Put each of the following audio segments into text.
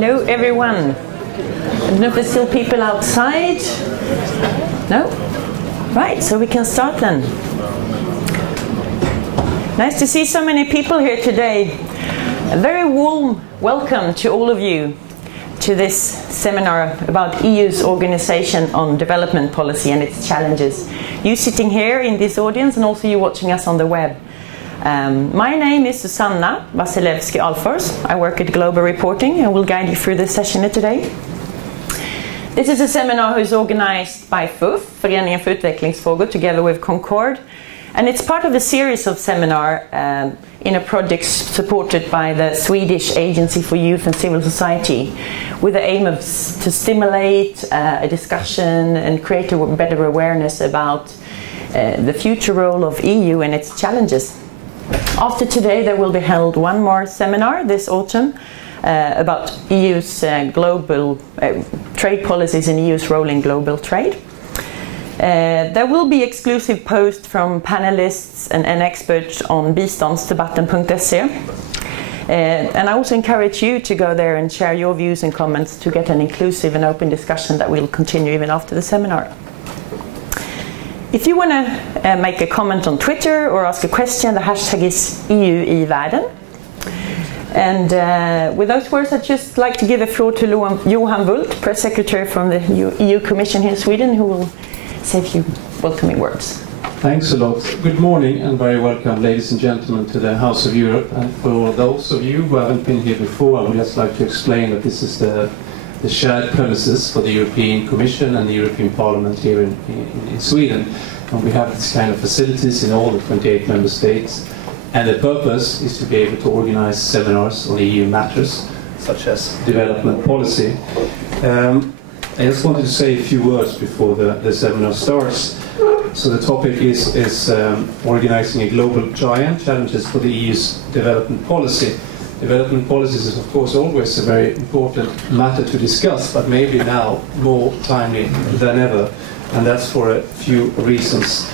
Hello everyone. I don't know if there's still people outside. No? Right, so we can start then. Nice to see so many people here today. A very warm welcome to all of you to this seminar about EU's organization on development policy and its challenges. You sitting here in this audience and also you watching us on the web. My name is Susanna Wasielewski, Ahlfors. I work at Global Reporting and will guide you through this session today. This is a seminar who's organized by FUF, Föreningen för utvecklingsfrågor, together with Concord. And it's part of a series of seminar in a project supported by the Swedish Agency for Youth and Civil Society, with the aim of to stimulate a discussion and create a better awareness about the future role of EU and its challenges. After today, there will be held one more seminar this autumn about EU's global trade policies and EU's role in global trade. There will be exclusive posts from panelists and experts on biståndsdebatten.se. And I also encourage you to go there and share your views and comments to get an inclusive and open discussion that will continue even after the seminar. If you want to make a comment on Twitter or ask a question, the hashtag is EUivärlden. And with those words, I'd just like to give the floor to Johan Wult, Press Secretary from the EU Commission here in Sweden, who will say a few welcoming words. Thanks a lot. Good morning and very welcome, ladies and gentlemen, to the House of Europe. And for those of you who haven't been here before, I would just like to explain that this is the shared premises for the European Commission and the European Parliament here in Sweden. And we have this kind of facilities in all the 28 member states. And the purpose is to be able to organize seminars on EU matters, such as development policy. I just wanted to say a few words before the seminar starts. So the topic is organizing a global giant, challenges for the EU's development policy. Development policies is of course always a very important matter to discuss, but maybe now more timely than ever, and that's for a few reasons.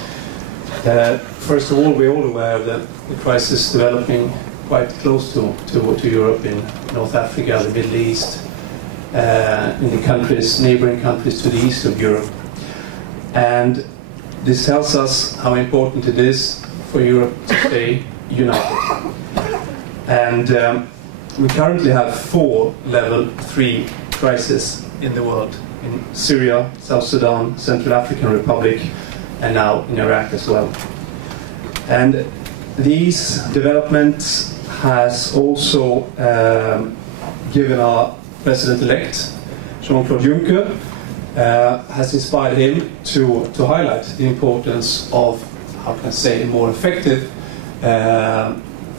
First of all, we're all aware that the crisis is developing quite close to Europe, in North Africa, the Middle East, in the countries, neighboring countries to the east of Europe. And this tells us how important it is for Europe to stay united. And we currently have 4 level 3 crises in the world, in Syria, South Sudan, Central African Republic, and now in Iraq as well. And these developments has also given our President-elect, Jean-Claude Juncker, has inspired him to highlight the importance of, how can I say, a more effective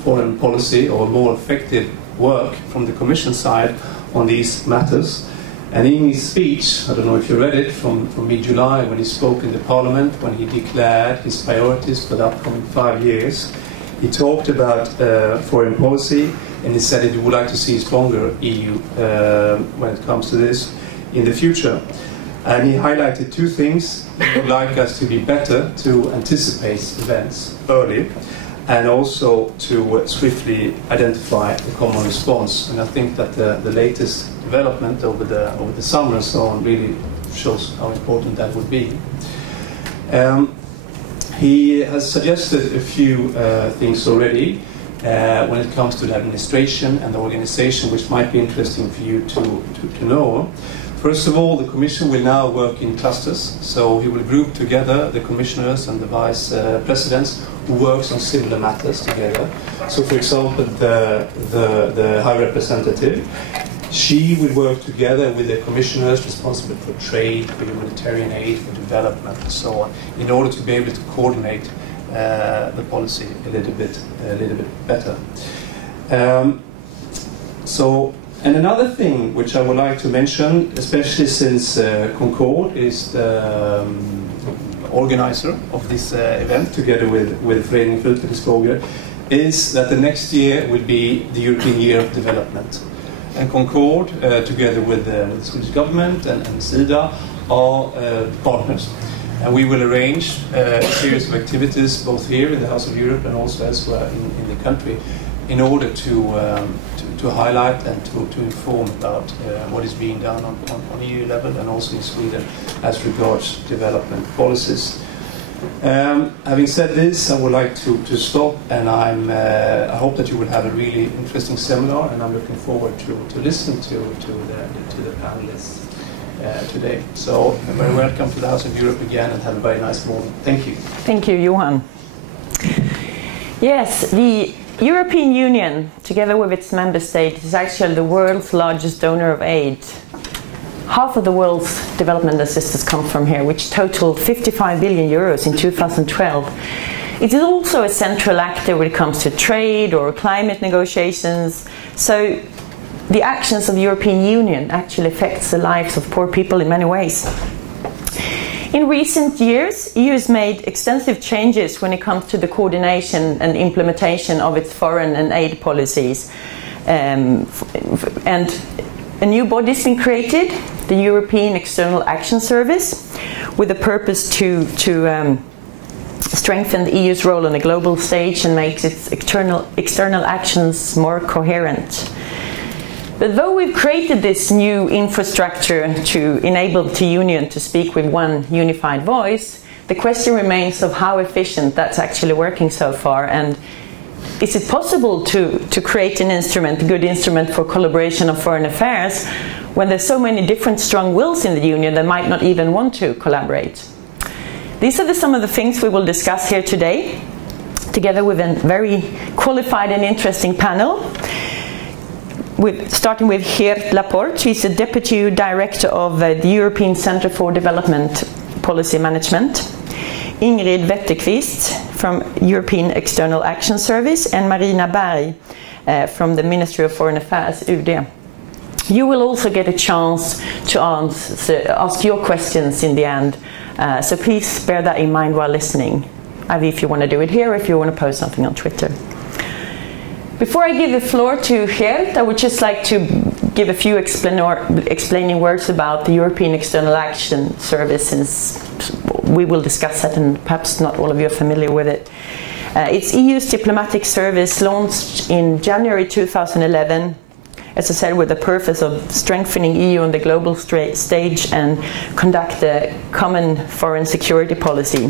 foreign policy or more effective work from the Commission side on these matters. And in his speech, I don't know if you read it, from mid-July, when he spoke in the Parliament, when he declared his priorities for the upcoming 5 years, he talked about foreign policy, and he said that he would like to see a stronger EU when it comes to this in the future. And he highlighted 2 things. He would like us to be better to anticipate events early, and also to swiftly identify a common response. And I think that the latest development over the summer and so on really shows how important that would be. He has suggested a few things already when it comes to the administration and the organization, which might be interesting for you to know. First of all, the Commission will now work in clusters, so he will group together the commissioners and the vice presidents who works on similar matters together. So, for example, the High Representative, she will work together with the commissioners responsible for trade, for humanitarian aid, for development, and so on, in order to be able to coordinate the policy a little bit better. And another thing which I would like to mention, especially since Concord is the organizer of this event, together with Föreningen för utvecklingsfrågor, is that the next year will be the European Year of Development. And Concord, together with the Swedish government and SIDA, are partners. And we will arrange a series of activities both here in the House of Europe and also elsewhere in the country in order to highlight and to inform about what is being done on EU level and also in Sweden as regards development policies. Having said this, I would like to stop, and I hope that you will have a really interesting seminar, and I'm looking forward to listening to the panelists today. So you're very welcome to the House of Europe again, and have a very nice morning. Thank you. Thank you, Johan. Yes, the European Union, together with its member states, is actually the world's largest donor of aid. Half of the world's development assistance comes from here, which totaled 55 billion euros in 2012. It is also a central actor when it comes to trade or climate negotiations. So the actions of the European Union actually affects the lives of poor people in many ways. In recent years, EU has made extensive changes when it comes to the coordination and implementation of its foreign and aid policies. And a new body has been created, the European External Action Service, with the purpose to strengthen the EU's role on a global stage and make its external actions more coherent. But though we've created this new infrastructure to enable the Union to speak with one unified voice, the question remains of how efficient that's actually working so far, and is it possible to create an instrument, a good instrument for collaboration of foreign affairs, when there's so many different strong wills in the Union that might not even want to collaborate? These are some of the things we will discuss here today, together with a very qualified and interesting panel. Starting with Geert Laporte. He's the Deputy Director of the European Centre for Development Policy Management. Ingrid Wetterqvist from European External Action Service, and Marina Berg from the Ministry of Foreign Affairs, UD. You will also get a chance to ask your questions in the end, so please bear that in mind while listening, either if you want to do it here or if you want to post something on Twitter. Before I give the floor to Geert, I would just like to give a few explaining words about the European External Action Service, since we will discuss that and perhaps not all of you are familiar with it. It's EU's diplomatic service, launched in January 2011, as I said, with the purpose of strengthening EU on the global stage and conduct a common foreign security policy,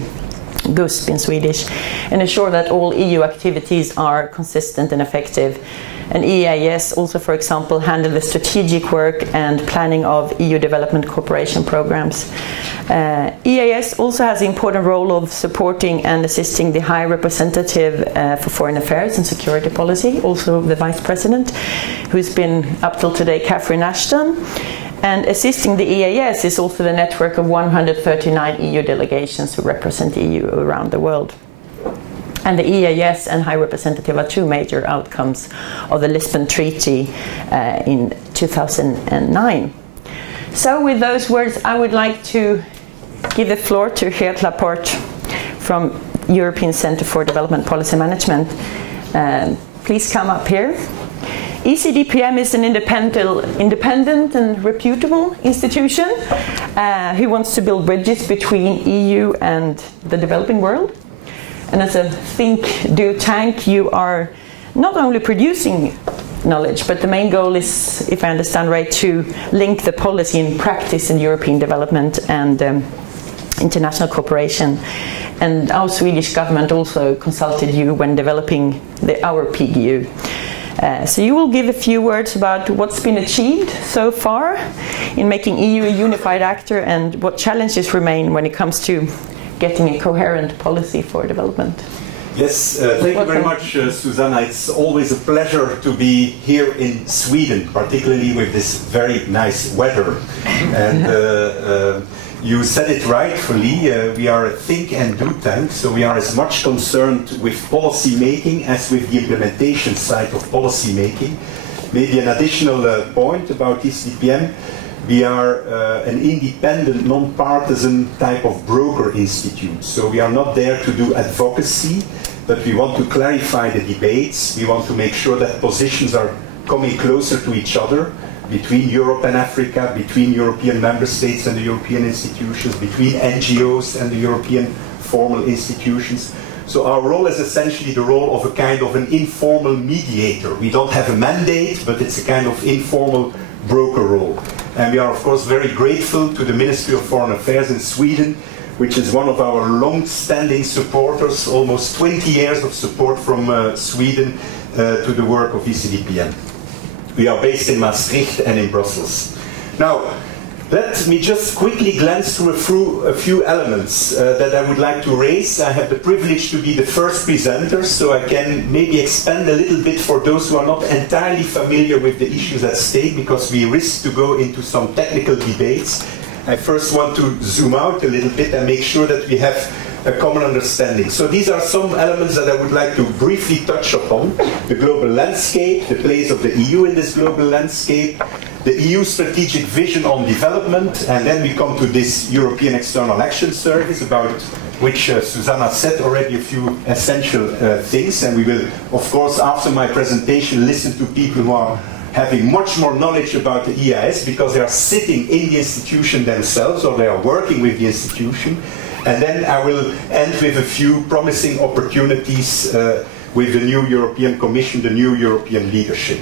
GUSP in Swedish, and ensure that all EU activities are consistent and effective. And EEAS also, for example, handle the strategic work and planning of EU development cooperation programs. EEAS also has the important role of supporting and assisting the High Representative for Foreign Affairs and Security Policy, also the Vice President, who's been up till today Catherine Ashton. And assisting the EEAS is also the network of 139 EU delegations who represent the EU around the world. And the EEAS and High Representative are two major outcomes of the Lisbon Treaty in 2009. So with those words, I would like to give the floor to Geert Laporte from European Centre for Development Policy Management. Please come up here. ECDPM is an independent and reputable institution who wants to build bridges between EU and the developing world. And as a think, do tank, you are not only producing knowledge, but the main goal is, if I understand right, to link the policy in practice in European development and international cooperation. And our Swedish government also consulted you when developing our PGU. So you will give a few words about what's been achieved so far in making EU a unified actor and what challenges remain when it comes to getting a coherent policy for development. Yes, thank you very much, Susanna. It's always a pleasure to be here in Sweden, particularly with this very nice weather. And you said it rightfully, we are a think and do tank, so we are as much concerned with policy making as with the implementation side of policy making. Maybe an additional point about ECDPM. We are an independent, non-partisan type of broker institute. So we are not there to do advocacy, but we want to clarify the debates. We want to make sure that positions are coming closer to each other, between Europe and Africa, between European member states and the European institutions, between NGOs and the European formal institutions. So our role is essentially the role of a kind of an informal mediator. We don't have a mandate, but it's a kind of informal broker role. And we are, of course, very grateful to the Ministry of Foreign Affairs in Sweden, which is one of our long-standing supporters, almost 20 years of support from Sweden to the work of ECDPM. We are based in Maastricht and in Brussels. Now, let me just quickly glance through a few elements that I would like to raise. I have the privilege to be the first presenter, so I can maybe expand a little bit for those who are not entirely familiar with the issues at stake, because we risk to go into some technical debates. I first want to zoom out a little bit and make sure that we have a common understanding. So these are some elements that I would like to briefly touch upon. The global landscape, the place of the EU in this global landscape, the EU strategic vision on development, and then we come to this European External Action Service, about which Susanna said already a few essential things, and we will, of course, after my presentation, listen to people who are having much more knowledge about the EEAS, because they are sitting in the institution themselves, or they are working with the institution. And then I will end with a few promising opportunities with the new European Commission, the new European leadership.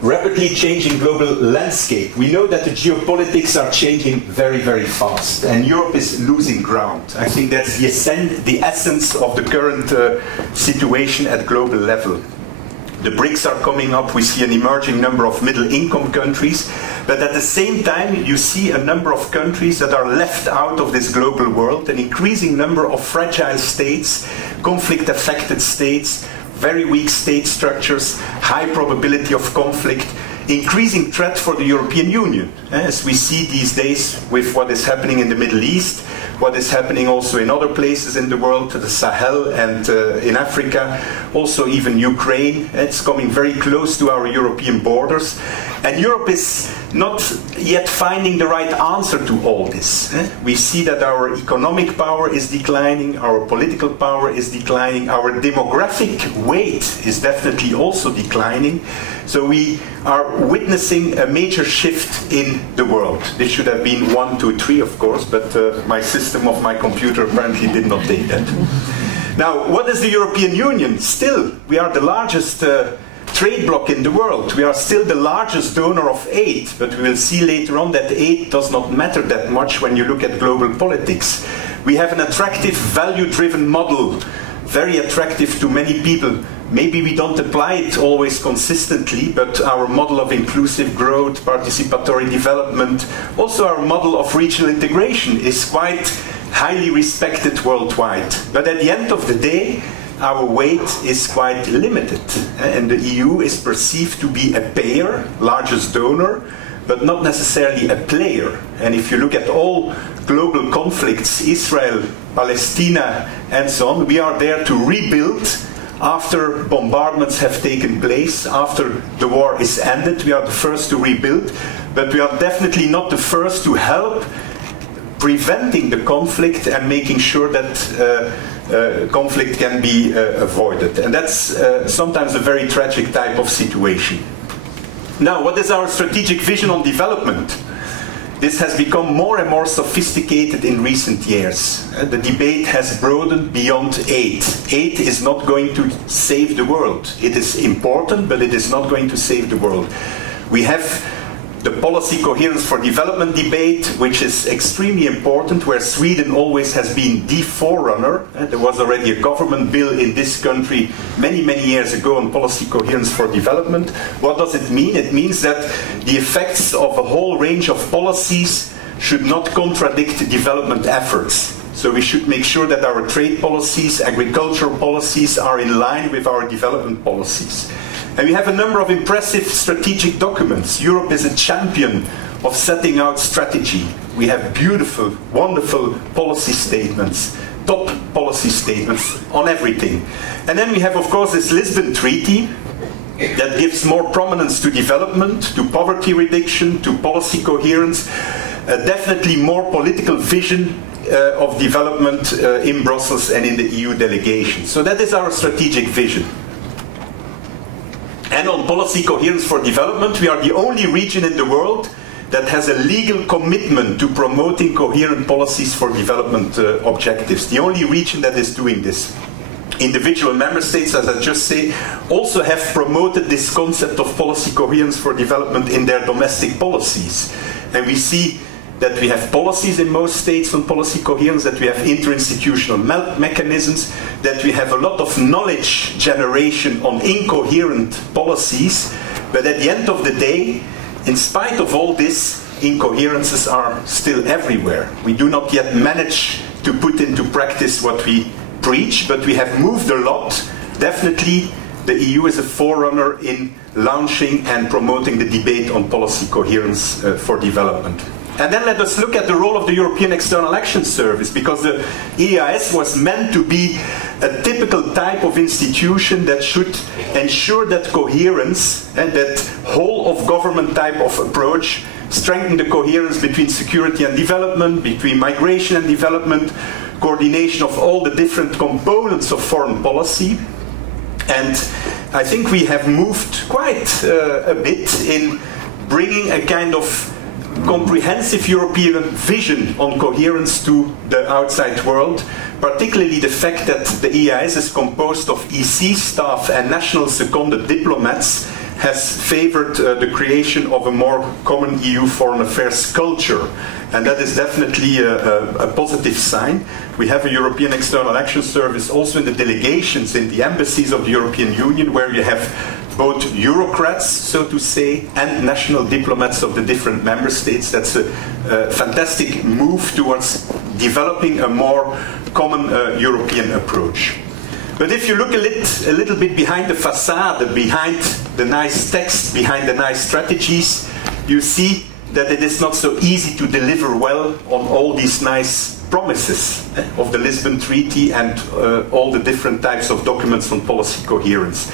Rapidly changing global landscape. We know that the geopolitics are changing very, very fast, and Europe is losing ground. I think that's the essence of the current situation at global level. The BRICS are coming up, we see an emerging number of middle-income countries, but at the same time you see a number of countries that are left out of this global world, an increasing number of fragile states, conflict-affected states, very weak state structures, high probability of conflict, increasing threat for the European Union, as we see these days with what is happening in the Middle East, what is happening also in other places in the world, the Sahel and in Africa, also even Ukraine. It's coming very close to our European borders. And Europe is not yet finding the right answer to all this. We see that our economic power is declining, our political power is declining, our demographic weight is definitely also declining. So we are witnessing a major shift in the world. This should have been 1, 2, 3, of course, but my system of my computer apparently did not take that. Now, what is the European Union? Still, we are the largest trade bloc in the world. We are still the largest donor of aid, but we will see later on that aid does not matter that much when you look at global politics. We have an attractive, value-driven model, very attractive to many people. Maybe we don't apply it always consistently, but our model of inclusive growth, participatory development, also our model of regional integration is quite highly respected worldwide. But at the end of the day, our weight is quite limited, and the EU is perceived to be a payer, largest donor, but not necessarily a player. And if you look at all global conflicts, Israel, Palestine, and so on, we are there to rebuild after bombardments have taken place, after the war is ended. We are the first to rebuild, but we are definitely not the first to help preventing the conflict and making sure that conflict can be avoided. And that's sometimes a very tragic type of situation. Now, what is our strategic vision on development? This has become more and more sophisticated in recent years. The debate has broadened beyond aid. Aid is not going to save the world. It is important, but it is not going to save the world. We have the policy coherence for development debate, which is extremely important, where Sweden always has been the forerunner. There was already a government bill in this country many, many years ago on policy coherence for development. What does it mean? It means that the effects of a whole range of policies should not contradict development efforts. So we should make sure that our trade policies, agricultural policies are in line with our development policies. And we have a number of impressive strategic documents. Europe is a champion of setting out strategy. We have beautiful, wonderful policy statements, top policy statements on everything. And then we have, of course, this Lisbon Treaty that gives more prominence to development, to poverty reduction, to policy coherence, definitely more political vision of development in Brussels and in the EU delegation. So that is our strategic vision. And on policy coherence for development, we are the only region in the world that has a legal commitment to promoting coherent policies for development objectives. The only region that is doing this. Individual member states, as I just say, also have promoted this concept of policy coherence for development in their domestic policies. And we see that we have policies in most states on policy coherence, that we have interinstitutional mechanisms, that we have a lot of knowledge generation on incoherent policies, but at the end of the day, in spite of all this, incoherences are still everywhere. We do not yet manage to put into practice what we preach, but we have moved a lot. Definitely, the EU is a forerunner in launching and promoting the debate on policy coherence for development. And then let us look at the role of the European External Action Service, because the EEAS was meant to be a typical type of institution that should ensure that coherence and that whole of government type of approach, strengthen the coherence between security and development, between migration and development, coordination of all the different components of foreign policy. And I think we have moved quite a bit in bringing a kind of comprehensive European vision on coherence to the outside world, particularly the fact that the EEAS is composed of EC staff and national seconded diplomats has favored the creation of a more common EU foreign affairs culture. And that is definitely a positive sign. We have a European External Action Service also in the delegations, in the embassies of the European Union, where you have both Eurocrats, so to say, and national diplomats of the different member states. That's a fantastic move towards developing a more common European approach. But if you look a little bit behind the facade, behind the nice text, behind the nice strategies, you see that it is not so easy to deliver well on all these nice promises of the Lisbon Treaty and all the different types of documents on policy coherence.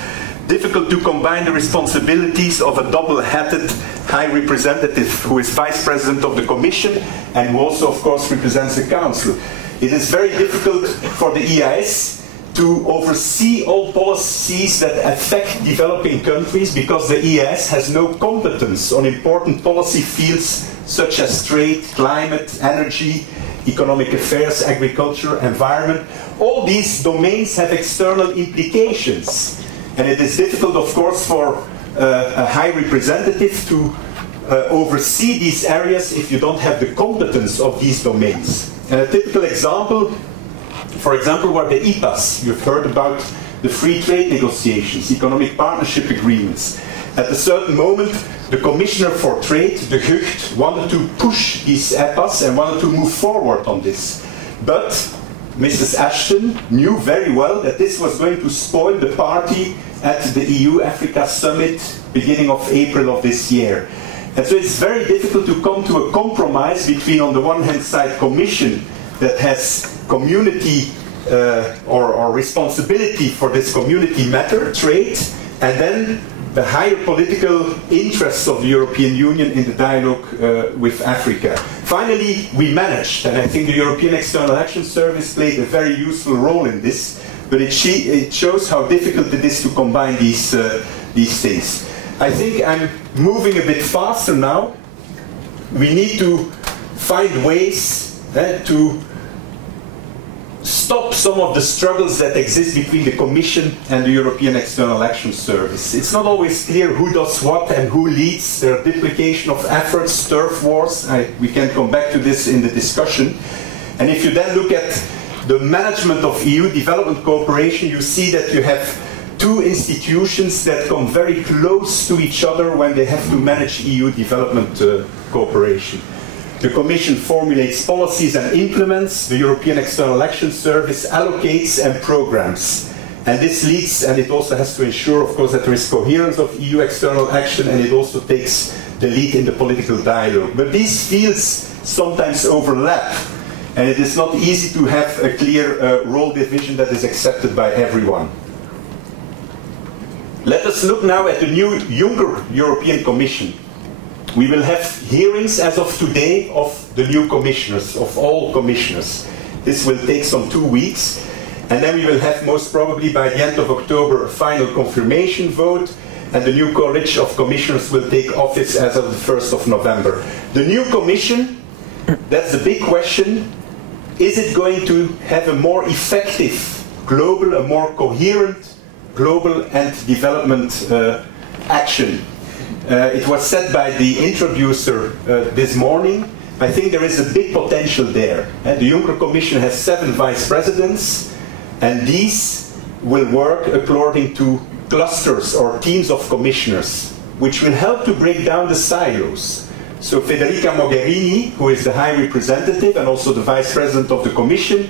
Difficult to combine the responsibilities of a double-hatted High Representative who is Vice President of the Commission and who also, of course, represents the Council. It is very difficult for the EEAS to oversee all policies that affect developing countries, because the EEAS has no competence on important policy fields such as trade, climate, energy, economic affairs, agriculture, environment. All these domains have external implications. And it is difficult, of course, for a high representative to oversee these areas if you don't have the competence of these domains. And a typical example, for example, were the EPAs. You've heard about the free trade negotiations, economic partnership agreements. At a certain moment, the Commissioner for Trade, de Gucht, wanted to push these EPAs and wanted to move forward on this. But Mrs. Ashton knew very well that this was going to spoil the party at the EU-Africa Summit beginning of April of this year. And so it's very difficult to come to a compromise between, on the one hand side, Commission that has community or responsibility for this community matter, trade, and then the higher political interests of the European Union in the dialogue with Africa. Finally, we managed, and I think the European External Action Service played a very useful role in this, but it shows how difficult it is to combine these things. I think I'm moving a bit faster now. We need to find ways to stop some of the struggles that exist between the Commission and the European External Action Service. It's not always clear who does what and who leads. There are duplication of efforts, turf wars. We can come back to this in the discussion. And if you then look at the management of EU development cooperation, you see that you have two institutions that come very close to each other when they have to manage EU development cooperation. The Commission formulates policies and implements. The European External Action Service allocates and programs. And this leads, and it also has to ensure, of course, that there is coherence of EU external action, and it also takes the lead in the political dialogue. But these fields sometimes overlap, and it is not easy to have a clear role division that is accepted by everyone. Let us look now at the new Juncker European Commission. We will have hearings as of today of the new commissioners, of all commissioners. This will take some 2 weeks. And then we will have most probably by the end of October a final confirmation vote. and the new College of Commissioners will take office as of the 1st of November. The new Commission, that's the big question. Is it going to have a more effective global, a more coherent global and development action? It was said by the introducer this morning. I think there is a big potential there. The Juncker Commission has 7 vice presidents, and these will work according to clusters or teams of commissioners, which will help to break down the silos. So Federica Mogherini, who is the High Representative and also the Vice President of the Commission,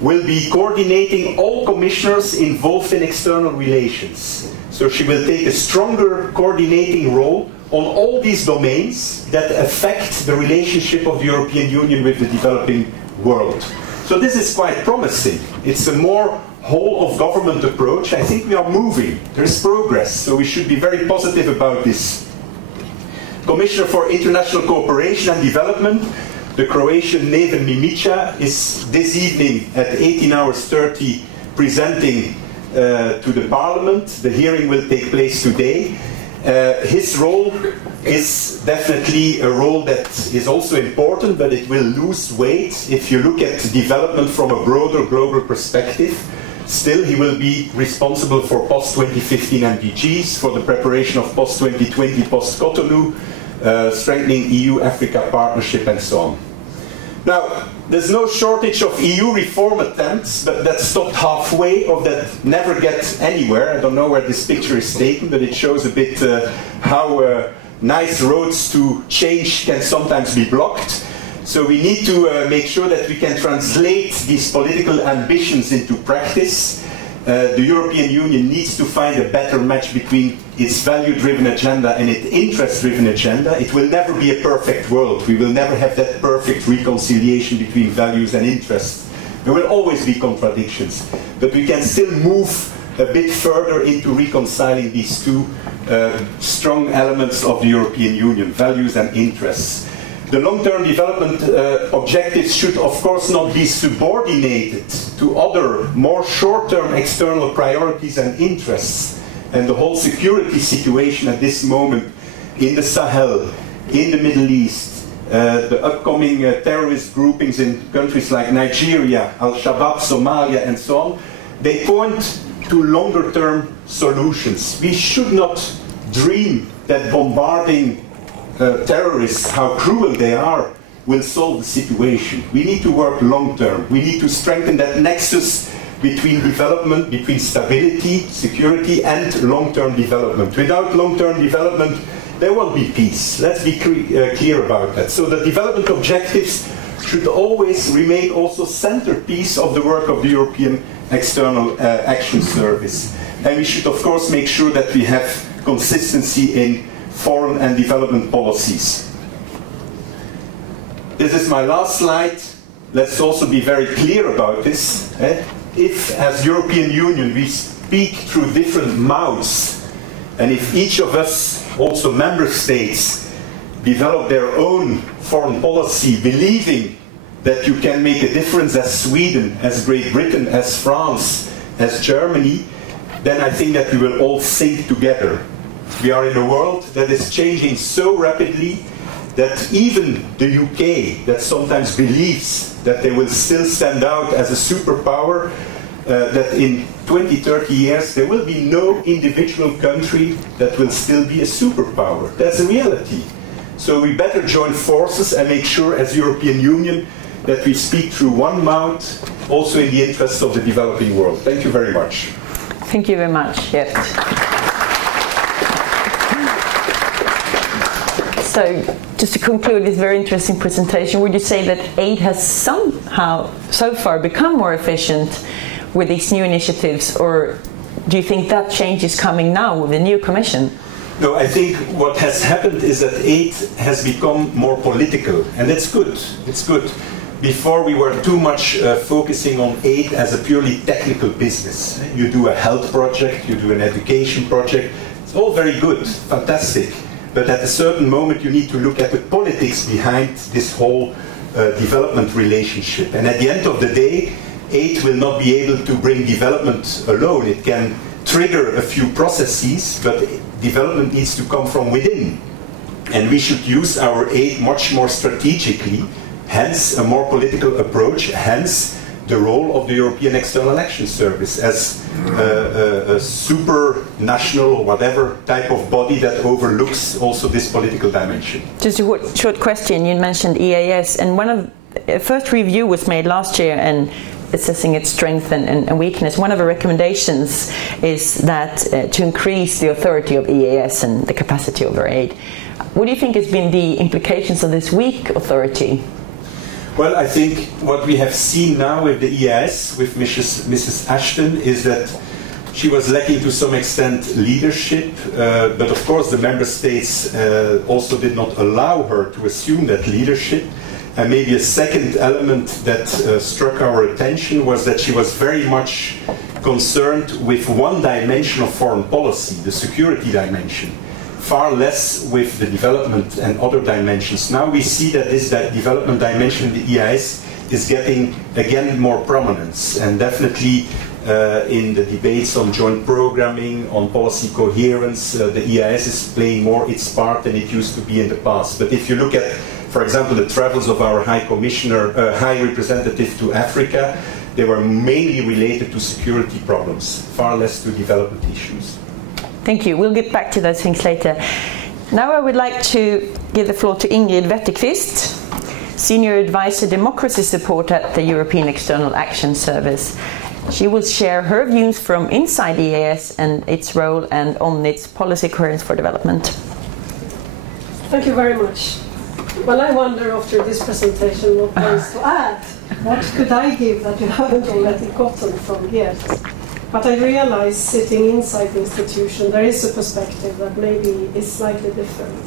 will be coordinating all commissioners involved in external relations. So she will take a stronger coordinating role on all these domains that affect the relationship of the European Union with the developing world. So this is quite promising. It's a more whole-of-government approach. I think we are moving. There's progress, so we should be very positive about this. Commissioner for International Cooperation and Development, the Croatian Neven Mimica, is this evening at 18:30 presenting to the Parliament. The hearing will take place today. His role is definitely a role that is also important, but it will lose weight if you look at development from a broader global perspective. Still, he will be responsible for post-2015 MDGs, for the preparation of post-2020, post-Cotonou, strengthening EU-Africa partnership, and so on. Now, there's no shortage of EU reform attempts, but that stopped halfway or that never get anywhere. I don't know where this picture is taken, but it shows a bit how nice roads to change can sometimes be blocked. So we need to make sure that we can translate these political ambitions into practice. The European Union needs to find a better match between its value-driven agenda and its interest-driven agenda. It will never be a perfect world. We will never have that perfect reconciliation between values and interests. There will always be contradictions. But we can still move a bit further into reconciling these two strong elements of the European Union, values and interests. The long-term development objectives should, of course, not be subordinated to other, more short-term external priorities and interests. And the whole security situation at this moment in the Sahel, in the Middle East, the upcoming terrorist groupings in countries like Nigeria, Al-Shabaab, Somalia, and so on, they point to longer-term solutions. We should not dream that bombarding terrorists, how cruel they are, will solve the situation. We need to work long-term. We need to strengthen that nexus between development, between stability, security, and long-term development. Without long-term development, there won't be peace. Let's be clear about that. So the development objectives should always remain also centerpiece of the work of the European External Action Service. And we should, of course, make sure that we have consistency in foreign and development policies. This is my last slide. Let's also be very clear about this. If, as European Union, we speak through different mouths, and if each of us, also member states, develop their own foreign policy, believing that you can make a difference as Sweden, as Great Britain, as France, as Germany, then I think that we will all sink together. We are in a world that is changing so rapidly that even the UK, that sometimes believes that they will still stand out as a superpower, that in 20, 30 years there will be no individual country that will still be a superpower. That's a reality. So we better join forces and make sure as European Union that we speak through one mouth, also in the interest of the developing world. Thank you very much. Thank you very much, Geert. So, just to conclude this very interesting presentation, would you say that aid has somehow, so far, become more efficient with these new initiatives, or do you think that change is coming now with the new Commission? No, I think what has happened is that aid has become more political, and that's good. It's good. Before we were too much focusing on aid as a purely technical business. You do a health project, you do an education project, it's all very good, fantastic. But at a certain moment you need to look at the politics behind this whole development relationship. And at the end of the day, aid will not be able to bring development alone. It can trigger a few processes, but development needs to come from within. And we should use our aid much more strategically, hence a more political approach, hence the role of the European External Action Service as a supranational or whatever type of body that overlooks also this political dimension. Just a short question. You mentioned EEAS, and one of the first review was made last year and assessing its strength and weakness. One of the recommendations is that to increase the authority of EEAS and the capacity of their aid. What do you think has been the implications of this weak authority? Well, I think what we have seen now with the EEAS, with Mrs. Ashton, is that she was lacking to some extent leadership, but of course the member states also did not allow her to assume that leadership. And maybe a second element that struck our attention was that she was very much concerned with one dimension of foreign policy, the security dimension, far less with the development and other dimensions. Now we see that this development dimension in the EEAS is getting again more prominence, and definitely in the debates on joint programming, on policy coherence, the EEAS is playing more its part than it used to be in the past. But if you look at, for example, the travels of our High Representative to Africa, they were mainly related to security problems, far less to development issues. Thank you. We'll get back to those things later. Now I would like to give the floor to Ingrid Wetterqvist, Senior Advisor Democracy Support at the European External Action Service. She will share her views from inside the EEAS and its role and on its policy coherence for development. Thank you very much. Well, I wonder after this presentation what there is to add. What could I give that you haven't already gotten from Geert? But I realize sitting inside the institution, there is a perspective that maybe is slightly different.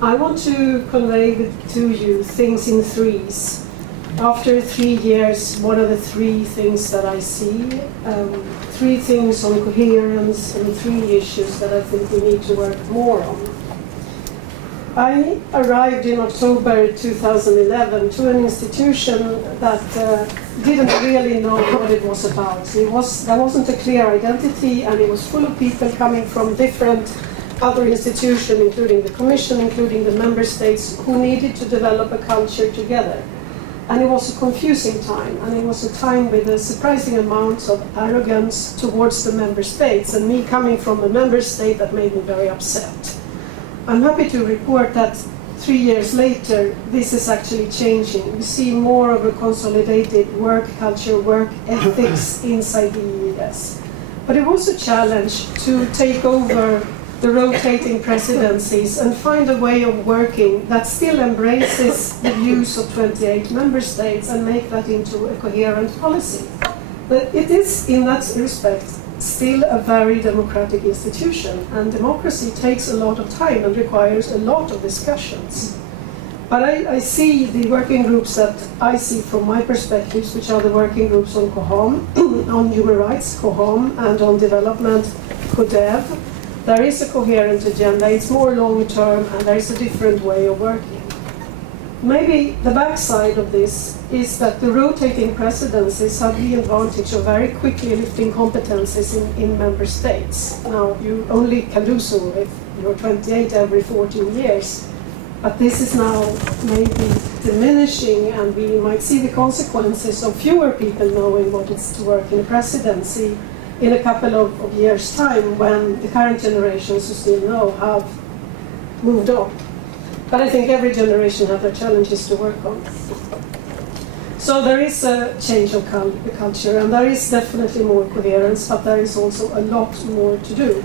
I want to convey to you things in threes. After 3 years, what are the 3 things that I see? 3 things on coherence and 3 issues that I think we need to work more on. I arrived in October 2011 to an institution that didn't really know what it was about. There wasn't a clear identity, and it was full of people coming from different other institutions, including the Commission, including the Member States, who needed to develop a culture together. And it was a confusing time, and it was a time with a surprising amount of arrogance towards the Member States, and me coming from a Member State that made me very upset. I'm happy to report that 3 years later, this is actually changing. We see more of a consolidated work culture, work ethics inside the EEAS. But it was a challenge to take over the rotating presidencies and find a way of working that still embraces the views of 28 member states and make that into a coherent policy. But it is, in that respect, still a very democratic institution, and democracy takes a lot of time and requires a lot of discussions. But I see the working groups that I see from my perspectives, which are the working groups on COHOM, on human rights, COHOM, and on development, CODEV. There is a coherent agenda, it's more long-term, and there is a different way of working. Maybe the backside of this is that the rotating presidencies have the advantage of very quickly lifting competences in member states. Now, you only can do so if you're 28 every 14 years. But this is now maybe diminishing, and we might see the consequences of fewer people knowing what it's to work in a presidency in a couple of years' time, when the current generations who still know have moved on. But I think every generation has their challenges to work on. So there is a change of culture, and there is definitely more coherence, but there is also a lot more to do.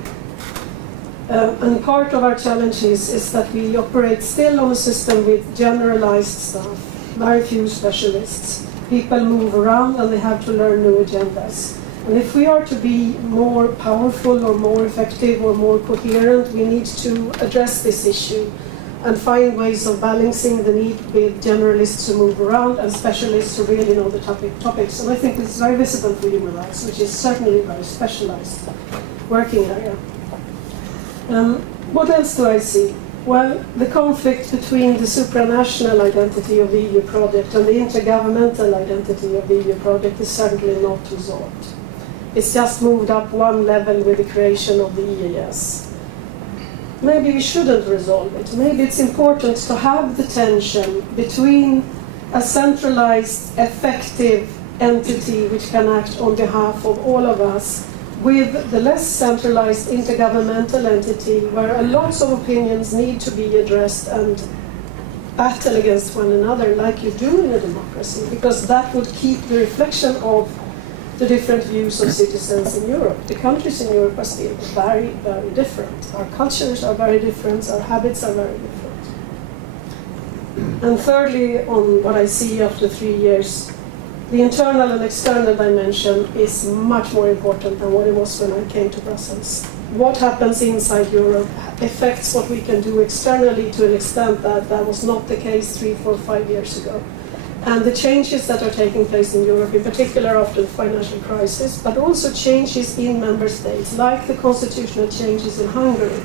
And part of our challenge is that we operate still on a system with generalized staff, very few specialists. People move around and they have to learn new agendas. And if we are to be more powerful or more effective or more coherent, we need to address this issue and find ways of balancing the need with generalists who move around and specialists who really know the topics. And I think this is very visible for human rights, which is certainly a very specialized working area. What else do I see? Well, the conflict between the supranational identity of the EU project and the intergovernmental identity of the EU project is certainly not resolved. It's just moved up one level with the creation of the EEAS. Maybe we shouldn't resolve it. Maybe it's important to have the tension between a centralized, effective entity which can act on behalf of all of us with the less centralized intergovernmental entity where lots of opinions need to be addressed and battle against one another like you do in a democracy, because that would keep the reflection of the different views of citizens in Europe. The countries in Europe are still very, very different. Our cultures are very different, our habits are very different. And thirdly, on what I see after 3 years, the internal and external dimension is much more important than what it was when I came to Brussels. What happens inside Europe affects what we can do externally to an extent that that was not the case 3, 4, 5 years ago. And the changes that are taking place in Europe, in particular after the financial crisis, but also changes in member states, like the constitutional changes in Hungary,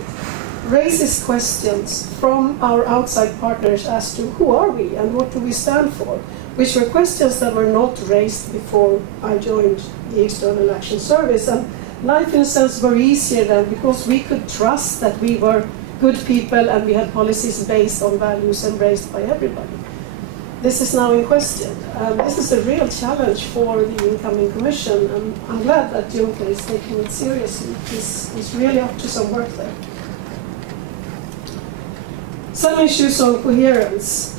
raises questions from our outside partners as to who are we and what do we stand for, which were questions that were not raised before I joined the External Action Service. And life, in a sense, were easier then because we could trust that we were good people and we had policies based on values embraced by everybody. This is now in question. This is a real challenge for the incoming Commission, and I'm glad that Juncker is taking it seriously. He's really up to some work there. Some issues on coherence.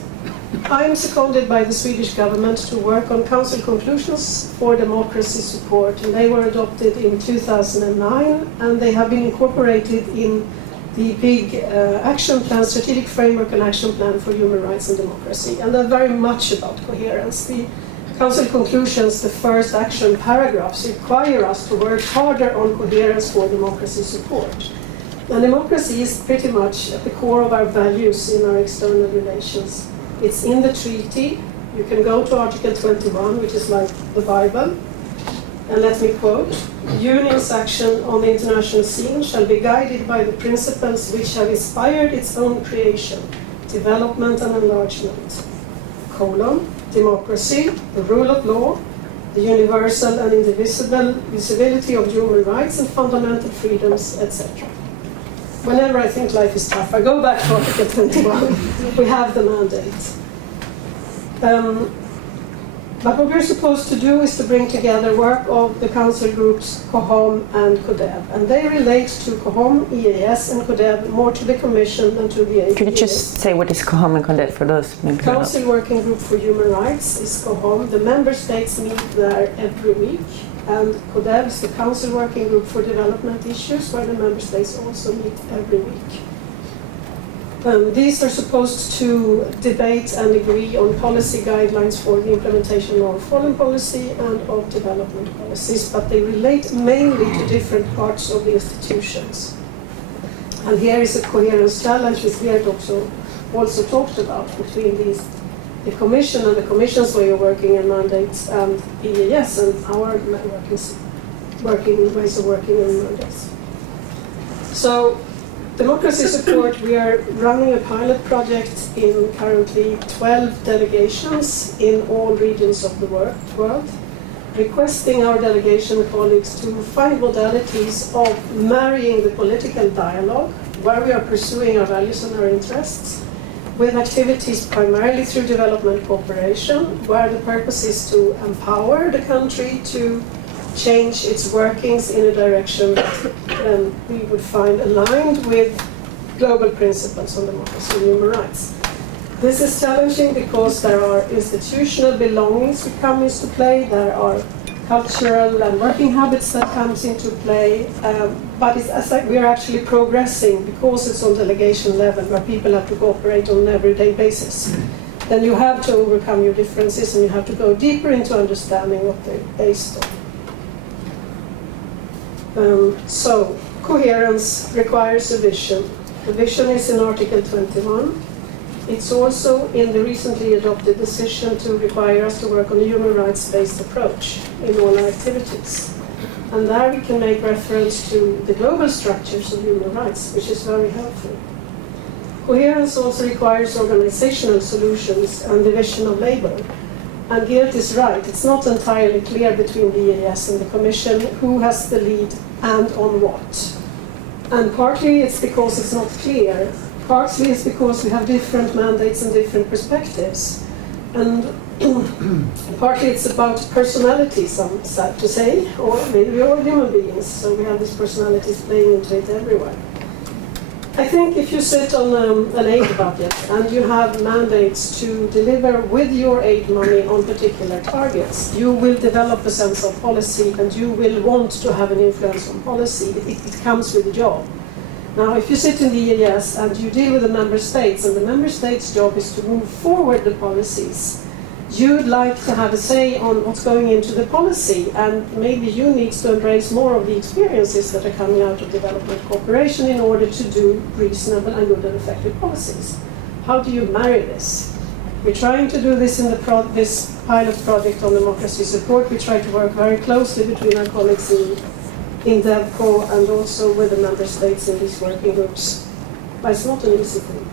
I am seconded by the Swedish government to work on Council conclusions for democracy support, and they were adopted in 2009, and they have been incorporated in the big action plan, strategic framework and action plan for human rights and democracy. And they're very much about coherence. The Council conclusions, the first action paragraphs, require us to work harder on coherence for democracy support. And democracy is pretty much at the core of our values in our external relations. It's in the treaty. You can go to Article 21, which is like the Bible. And let me quote, "Union's action on the international scene shall be guided by the principles which have inspired its own creation, development and enlargement, democracy, the rule of law, the universal and indivisible visibility of human rights and fundamental freedoms, etc." Whenever I think life is tough, I go back to Article 21. We have the mandate. But what we're supposed to do is to bring together work of the council groups COHOM and CODEB. And they relate to COHOM, EEAS, and CODEB more to the Commission than to the EEAS. Could you just say what is COHOM and CODEB for those? Council Working Group for Human Rights is COHOM. The member states meet there every week. And CODEB is the Council Working Group for Development Issues, where the member states also meet every week. These are supposed to debate and agree on policy guidelines for the implementation of foreign policy and of development policies, but they relate mainly to different parts of the institutions. And here is a coherence challenge, which Geert also talked about, between the Commission and the Commission's way of working and mandates, and EEAS and our ways of working and mandates. So, democracy support, we are running a pilot project in currently 12 delegations in all regions of the world, requesting our delegation colleagues to find modalities of marrying the political dialogue, where we are pursuing our values and our interests, with activities primarily through development cooperation, where the purpose is to empower the country to change its workings in a direction that we would find aligned with global principles on democracy and human rights. This is challenging because there are institutional belongings that come into play, there are cultural and working habits that comes into play, but it's like we are actually progressing because it's on delegation level where people have to cooperate on an everyday basis. Then you have to overcome your differences and you have to go deeper into understanding what they're based on. So, coherence requires a vision. The vision is in Article 21. It's also in the recently adopted decision to require us to work on a human rights-based approach in all our activities. And there we can make reference to the global structures of human rights, which is very helpful. Coherence also requires organizational solutions and division of labor. And Geert is right, it's not entirely clear between the EEAS and the Commission who has the lead and on what. And partly it's because it's not clear. Partly it's because we have different mandates and different perspectives. And partly it's about personalities, I'm sad to say, or maybe we are human beings, so we have these personalities playing into it everywhere. I think if you sit on an aid budget and you have mandates to deliver with your aid money on particular targets, you will develop a sense of policy and you will want to have an influence on policy. It comes with the job. Now, if you sit in the EEAS and you deal with the member states, and the member states' job is to move forward the policies, you'd like to have a say on what's going into the policy, and maybe you need to embrace more of the experiences that are coming out of development cooperation in order to do reasonable and good and effective policies. How do you marry this? We're trying to do this in this pilot project on democracy support. We try to work very closely between our colleagues in DevCo and also with the member states in these working groups. But it's not an easy thing.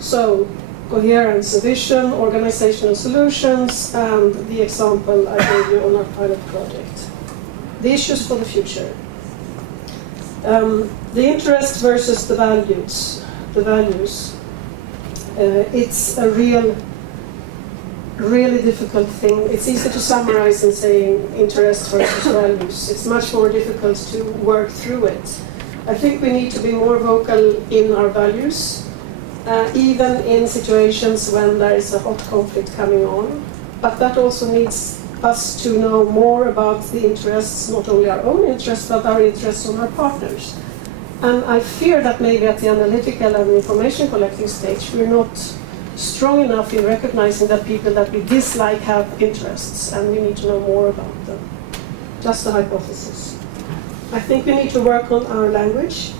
So, coherence, vision, organizational solutions, and the example I gave you on our pilot project. The issues for the future. The interest versus the values. It's a really difficult thing. It's easy to summarize in saying interest versus values. It's much more difficult to work through it. I think we need to be more vocal in our values. Even in situations when there is a hot conflict coming on. But that also needs us to know more about the interests, not only our own interests, but our interests on our partners. And I fear that maybe at the analytical and information collecting stage, we're not strong enough in recognizing that people that we dislike have interests, and we need to know more about them. Just a hypothesis. I think we need to work on our language.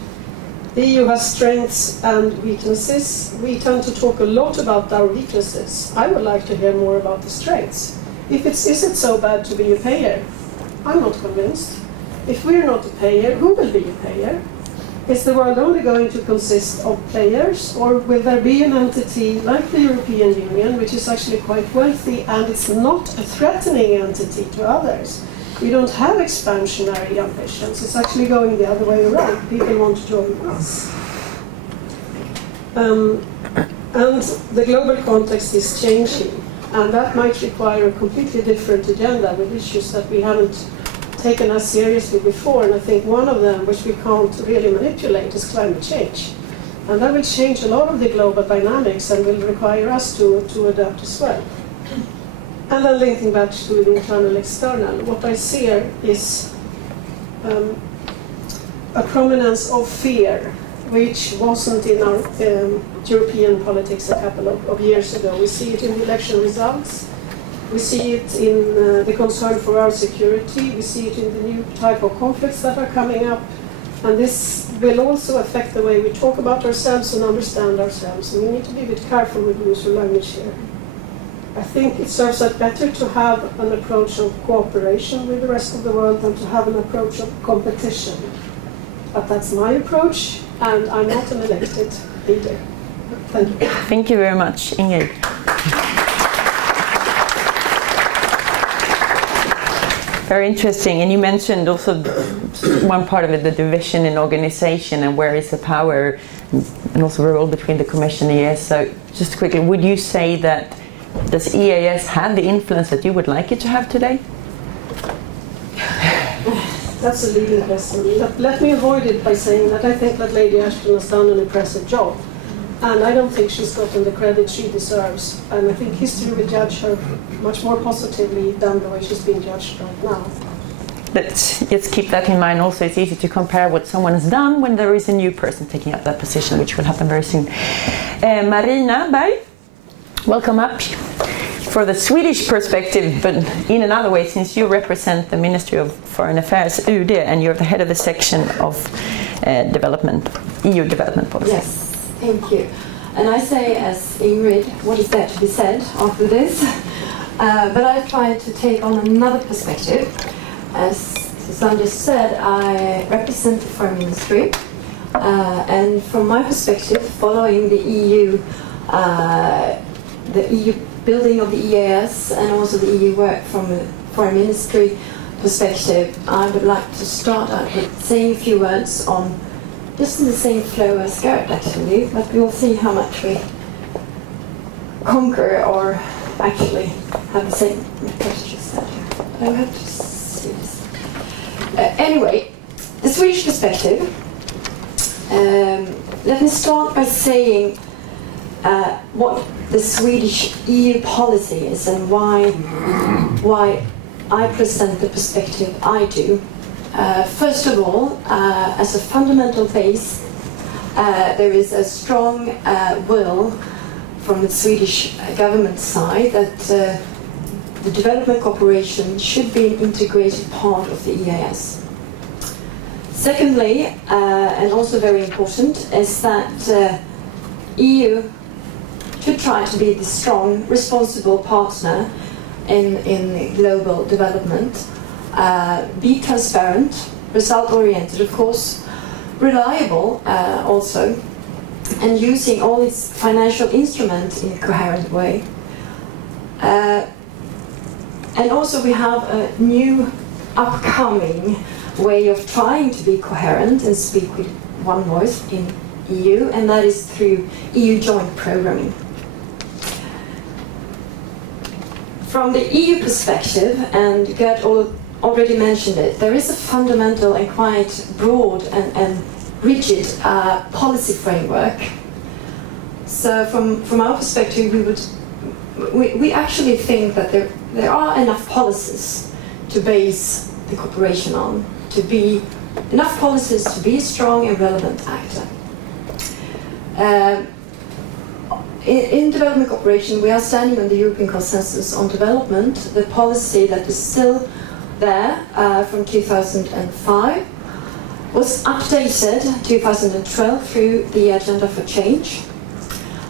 The EU has strengths and weaknesses. We tend to talk a lot about our weaknesses. I would like to hear more about the strengths. Is it so bad to be a payer? I'm not convinced. If we're not a payer, who will be a payer? Is the world only going to consist of players, or will there be an entity like the European Union, which is actually quite wealthy and it's not a threatening entity to others? We don't have expansionary ambitions. It's actually going the other way around. People want to join us. And the global context is changing. And that might require a completely different agenda with issues that we haven't taken as seriously before. And I think one of them, which we can't really manipulate, is climate change. And that will change a lot of the global dynamics and will require us to adapt as well. And then linking back to the internal-external, what I see here is a prominence of fear, which wasn't in our European politics a couple of years ago. We see it in the election results. We see it in the concern for our security. We see it in the new type of conflicts that are coming up. And this will also affect the way we talk about ourselves and understand ourselves. And we need to be a bit careful with the use of language here. I think it serves us better to have an approach of cooperation with the rest of the world than to have an approach of competition. But that's my approach, and I'm not an elected leader. Thank you. Thank you very much, Ingrid. Very interesting. And you mentioned also one part of it, the division in organization and where is the power, and also the role between the Commission and EEAS. So just quickly, would you say that does EEAS have the influence that you would like it to have today? That's a leading question. Let me avoid it by saying that I think that Lady Ashton has done an impressive job. And I don't think she's gotten the credit she deserves. And I think history will judge her much more positively than the way she's being judged right now. Let's keep that in mind. Also, it's easy to compare what someone has done when there is a new person taking up that position, which will happen very soon. Marina, Berg, welcome up. For the Swedish perspective, but in another way, since you represent the Ministry of Foreign Affairs, UD, and you're the head of the section of EU development policy. Yes, thank you. And I say, as Ingrid, what is there to be said after this? But I try to take on another perspective. As Susanna just said, I represent the Foreign Ministry, and from my perspective, following the EU building of the EEAS and also the EU work from a foreign ministry perspective, I would like to start out with saying a few words on, just in the same flow as Geert actually, but we will see how much we conquer or actually have the same messages that I have to see this. Anyway, the Swedish perspective. Let me start by saying what the Swedish EU policy is and why I present the perspective I do. First of all, as a fundamental base, there is a strong will from the Swedish government side that the development cooperation should be an integrated part of the EEAS. Secondly, and also very important, is that EU should try to be the strong, responsible partner in global development, be transparent, result-oriented, of course, reliable also, and using all its financial instruments in a coherent way. And also we have a new upcoming way of trying to be coherent and speak with one voice in EU, and that is through EU joint programming. From the EU perspective, and Geert already mentioned it, there is a fundamental and quite broad and rigid policy framework. So from our perspective, we actually think that there are enough policies to base the cooperation on, to be enough policies to be a strong and relevant actor. In development cooperation, we are standing on the European Consensus on Development, the policy that is still there from 2005, was updated 2012 through the Agenda for Change.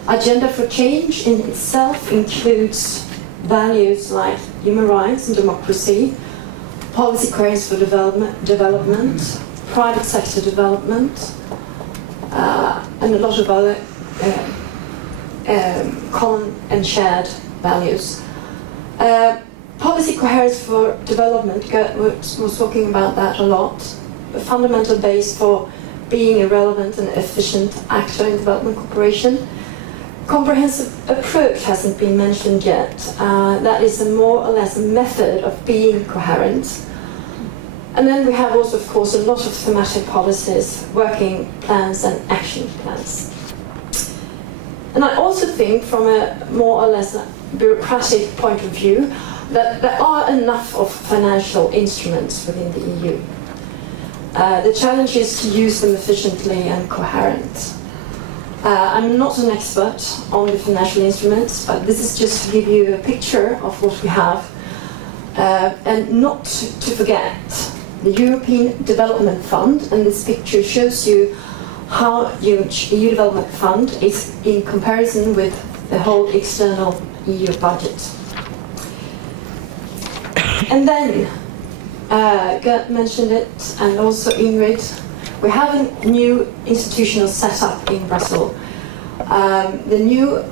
Agenda for Change in itself includes values like human rights and democracy, policy coherence for development, private sector development, and a lot of other common and shared values. Policy coherence for development, Geert was talking about that a lot. A fundamental base for being a relevant and efficient actor in development cooperation. Comprehensive approach hasn't been mentioned yet. That is more or less a method of being coherent. And then we have also, of course, a lot of thematic policies, working plans and action plans. And I also think, from a more or less bureaucratic point of view, that there are enough of financial instruments within the EU. The challenge is to use them efficiently and coherent. I'm not an expert on the financial instruments, but this is just to give you a picture of what we have. And not to forget the European Development Fund, and this picture shows you how huge EU Development Fund is in comparison with the whole external EU budget. And then, Geert mentioned it, and also Ingrid, we have a new institutional setup in Brussels. The new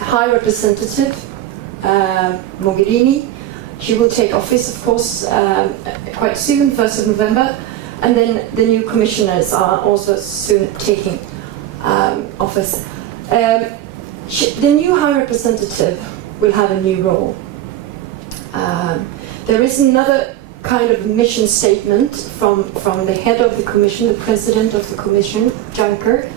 High Representative, Mogherini, she will take office, of course, quite soon, 1st of November, and then the new commissioners are also soon taking office. The new High Representative will have a new role. There is another kind of mission statement from the head of the Commission, the President of the Commission, Juncker,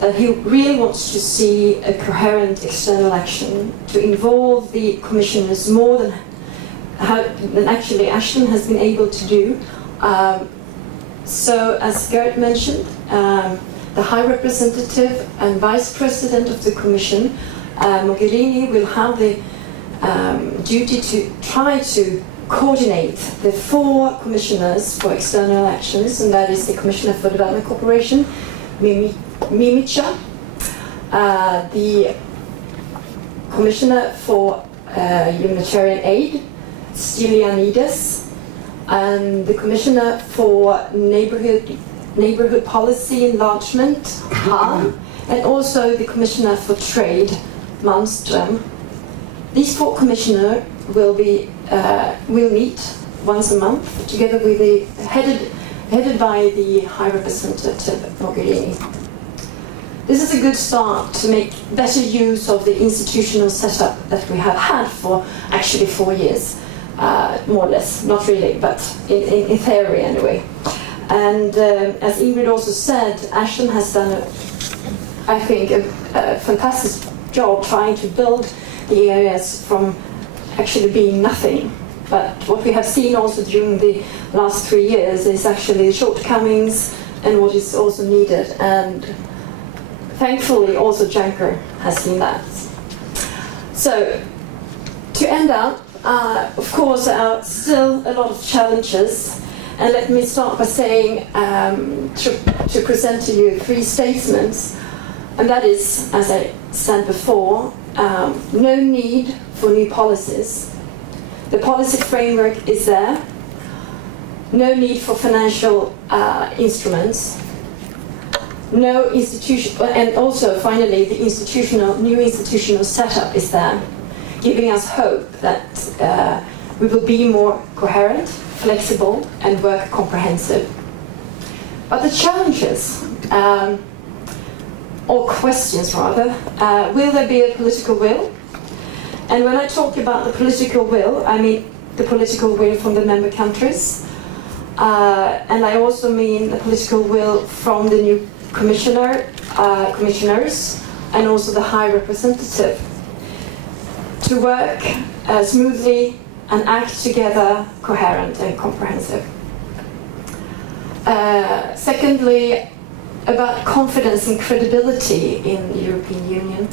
that he really wants to see a coherent external action to involve the commissioners more than actually Ashton has been able to do. So, as Geert mentioned, the High Representative and Vice President of the Commission, Mogherini, will have the duty to try to coordinate the 4 commissioners for external actions, and that is the Commissioner for Development Cooperation, Mimica, the Commissioner for Humanitarian Aid, Stylianides, and the Commissioner for Neighborhood Policy Enlargement, Han, and also the Commissioner for Trade, Malmström. These 4 commissioners will meet once a month, together with headed by the High Representative Mogherini. This is a good start to make better use of the institutional setup that we have had for actually 4 years, more or less, not really, but in theory anyway. And as Ingrid also said, Ashton has done, I think, a fantastic job trying to build the EEAS from actually being nothing. But what we have seen also during the last 3 years is actually the shortcomings and what is also needed. And thankfully also Juncker has seen that. So to end up, of course, there are still a lot of challenges. And let me start by saying, to present to you 3 statements. And that is, as I said before, no need for new policies. The policy framework is there. No need for financial instruments. No institution, and also finally the new institutional setup is there, giving us hope that we will be more coherent, flexible, and work comprehensive. But the challenges, or questions rather, will there be a political will? And when I talk about the political will, I mean the political will from the member countries, and I also mean the political will from the new commissioners, and also the High Representative, to work smoothly and act together coherent and comprehensive. Secondly, about confidence and credibility in the European Union.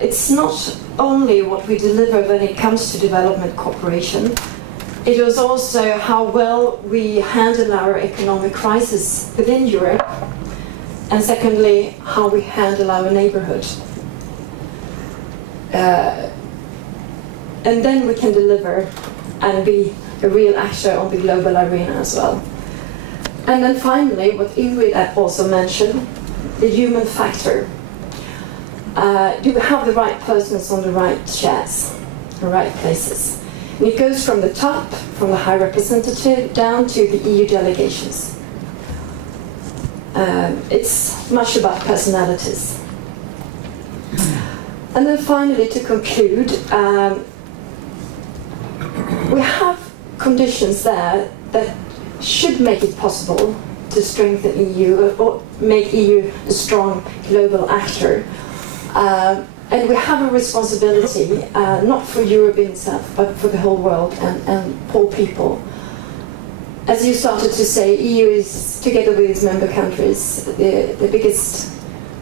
It's not only what we deliver when it comes to development cooperation, it is also how well we handle our economic crisis within Europe, and secondly, how we handle our neighborhood. And then we can deliver and be a real actor on the global arena as well. And then finally, what Ingrid also mentioned, the human factor. Do we have the right persons on the right chairs, the right places? And it goes from the top, from the High Representative, down to the EU delegations. It's much about personalities. And then finally, to conclude, we have conditions there that should make it possible to strengthen EU, or make EU a strong global actor. And we have a responsibility, not for Europe in itself, but for the whole world and all people. As you started to say, EU is, together with its member countries, the biggest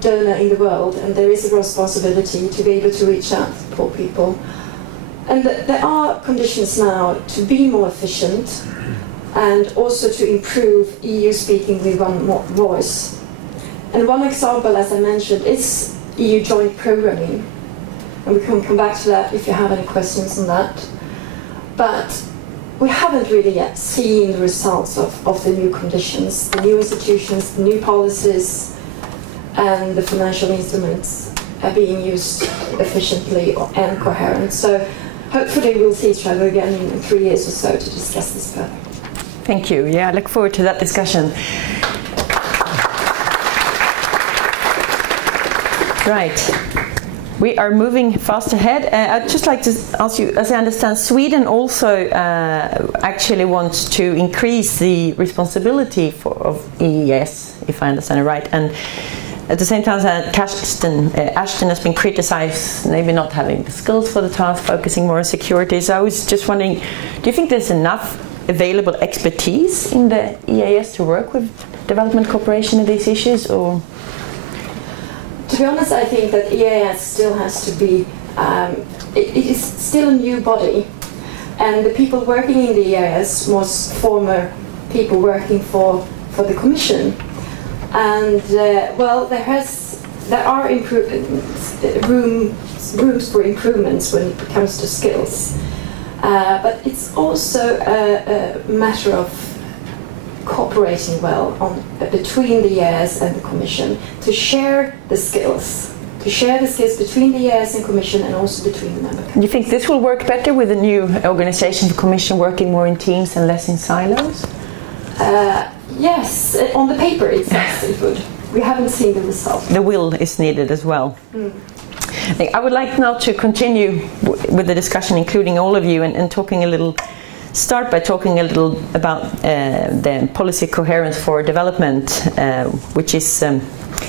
donor in the world, and there is a responsibility to be able to reach out to poor people. And there are conditions now to be more efficient and also to improve EU speaking with one voice. And one example, as I mentioned, is EU joint programming. And we can come back to that if you have any questions on that. But we haven't really yet seen the results of the new conditions, the new institutions, the new policies, and the financial instruments are being used efficiently and coherent. So hopefully we'll see each other again in 3 years or so to discuss this further. Thank you. Yeah, I look forward to that discussion. Right. We are moving fast ahead. I'd just like to ask you, as I understand, Sweden also actually wants to increase the responsibility of EEAS, if I understand it right. And at the same time, Ashton has been criticized, maybe not having the skills for the task, focusing more on security. So I was just wondering, do you think there's enough available expertise in the EEAS to work with development cooperation in these issues, or? To be honest, I think that EEAS still has to be, it is still a new body, and the people working in the EEAS was former people working for the Commission, and well, there are rooms for improvements when it comes to skills, but it's also a matter of cooperating well between the EEAS and the Commission to share the skills to share the skills between the EEAS and Commission and also between the member countries. Do you think this will work better with the new organisation, the Commission working more in teams and less in silos? Yes, on the paper it says it would. We haven't seen the result. The will is needed as well. I would like now to continue with the discussion, including all of you, and talking a little. Start by talking a little about the policy coherence for development, which is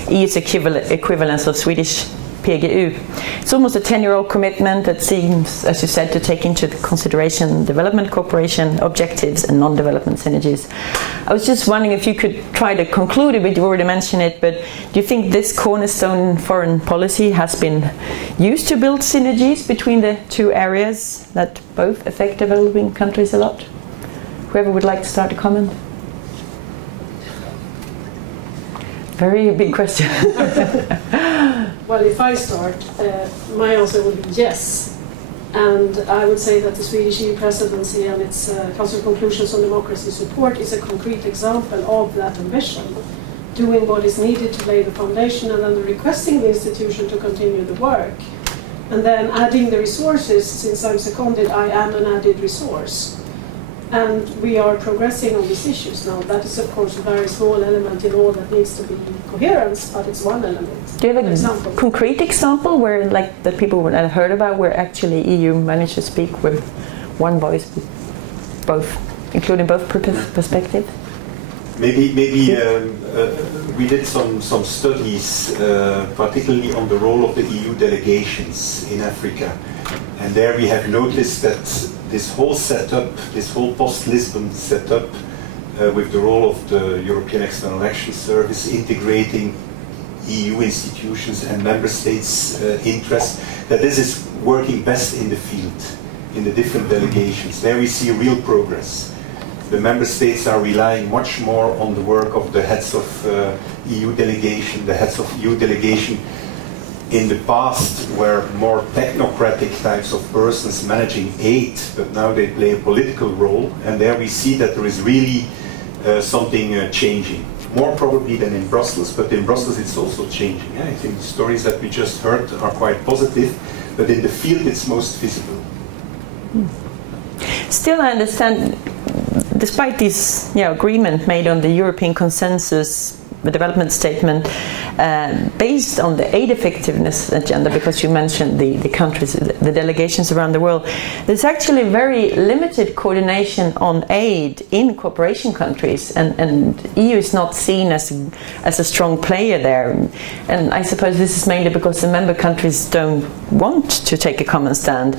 EU's equivalence of Swedish PGU. It's almost a 10-year-old commitment that seems, as you said, to take into consideration development cooperation objectives and non-development synergies. I was just wondering if you could try to conclude it, but you already mentioned it, but do you think this cornerstone foreign policy has been used to build synergies between the two areas that both affect developing countries a lot? Whoever would like to start a comment? Very big question. Well, if I start, my answer would be yes. And I would say that the Swedish EU presidency and its Council conclusions on democracy support is a concrete example of that ambition, doing what is needed to lay the foundation and then requesting the institution to continue the work. And then adding the resources, since I'm seconded, I am an added resource. And we are progressing on these issues now. That is, of course, a very small element in all that needs to be coherence, but it's one element. Do you have a concrete example where, like, that people would have heard about, where actually EU managed to speak with one voice, both, including both perspectives? Maybe we did some studies, particularly on the role of the EU delegations in Africa, and there we have noticed that this whole setup, this whole post-Lisbon setup, with the role of the European External Action Service, integrating EU institutions and member states' interests, that this is working best in the field, in the different delegations. There we see real progress. The member states are relying much more on the work of the heads of EU delegation. The heads of EU delegation in the past were more technocratic types of persons managing aid, but now they play a political role, and there we see that there is really something changing. More probably than in Brussels, but in Brussels it's also changing. I think the stories that we just heard are quite positive, but in the field it's most visible. Still, I understand, despite this agreement made on the European consensus, the development statement, based on the aid effectiveness agenda, because you mentioned the countries, the delegations around the world, there's actually very limited coordination on aid in cooperation countries, and EU is not seen as a strong player there. And I suppose this is mainly because the member countries don't want to take a common stand.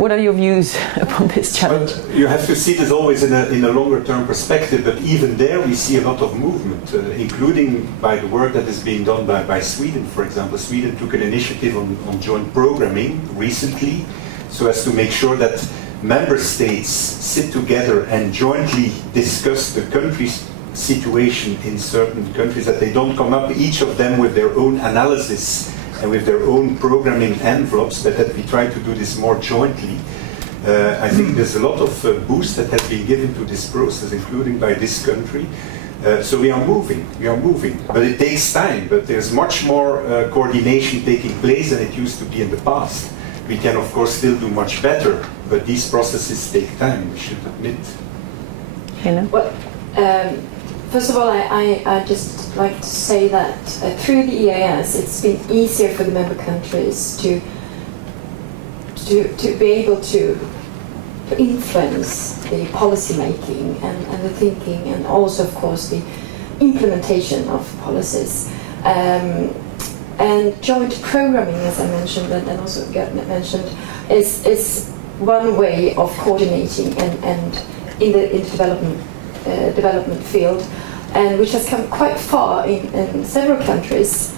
What are your views upon this challenge? But you have to see this always in a longer term perspective, but even there we see a lot of movement, including by the work that is being done by Sweden, for example. Sweden took an initiative on joint programming recently, so as to make sure that member states sit together and jointly discuss the country's situation in certain countries, that they don't come up, each of them, with their own analysis and with their own programming envelopes, but that we try to do this more jointly. I think there's a lot of boost that has been given to this process, including by this country. So we are moving, but it takes time, but there's much more coordination taking place than it used to be in the past. We can of course still do much better, but these processes take time, we should admit. Well, first of all, I just like to say that through the EEAS it's been easier for the member countries to be able to influence the policy making and the thinking, and also of course the implementation of policies. And joint programming, as I mentioned, and also Geert mentioned, is one way of coordinating and in the development field, and which has come quite far in several countries.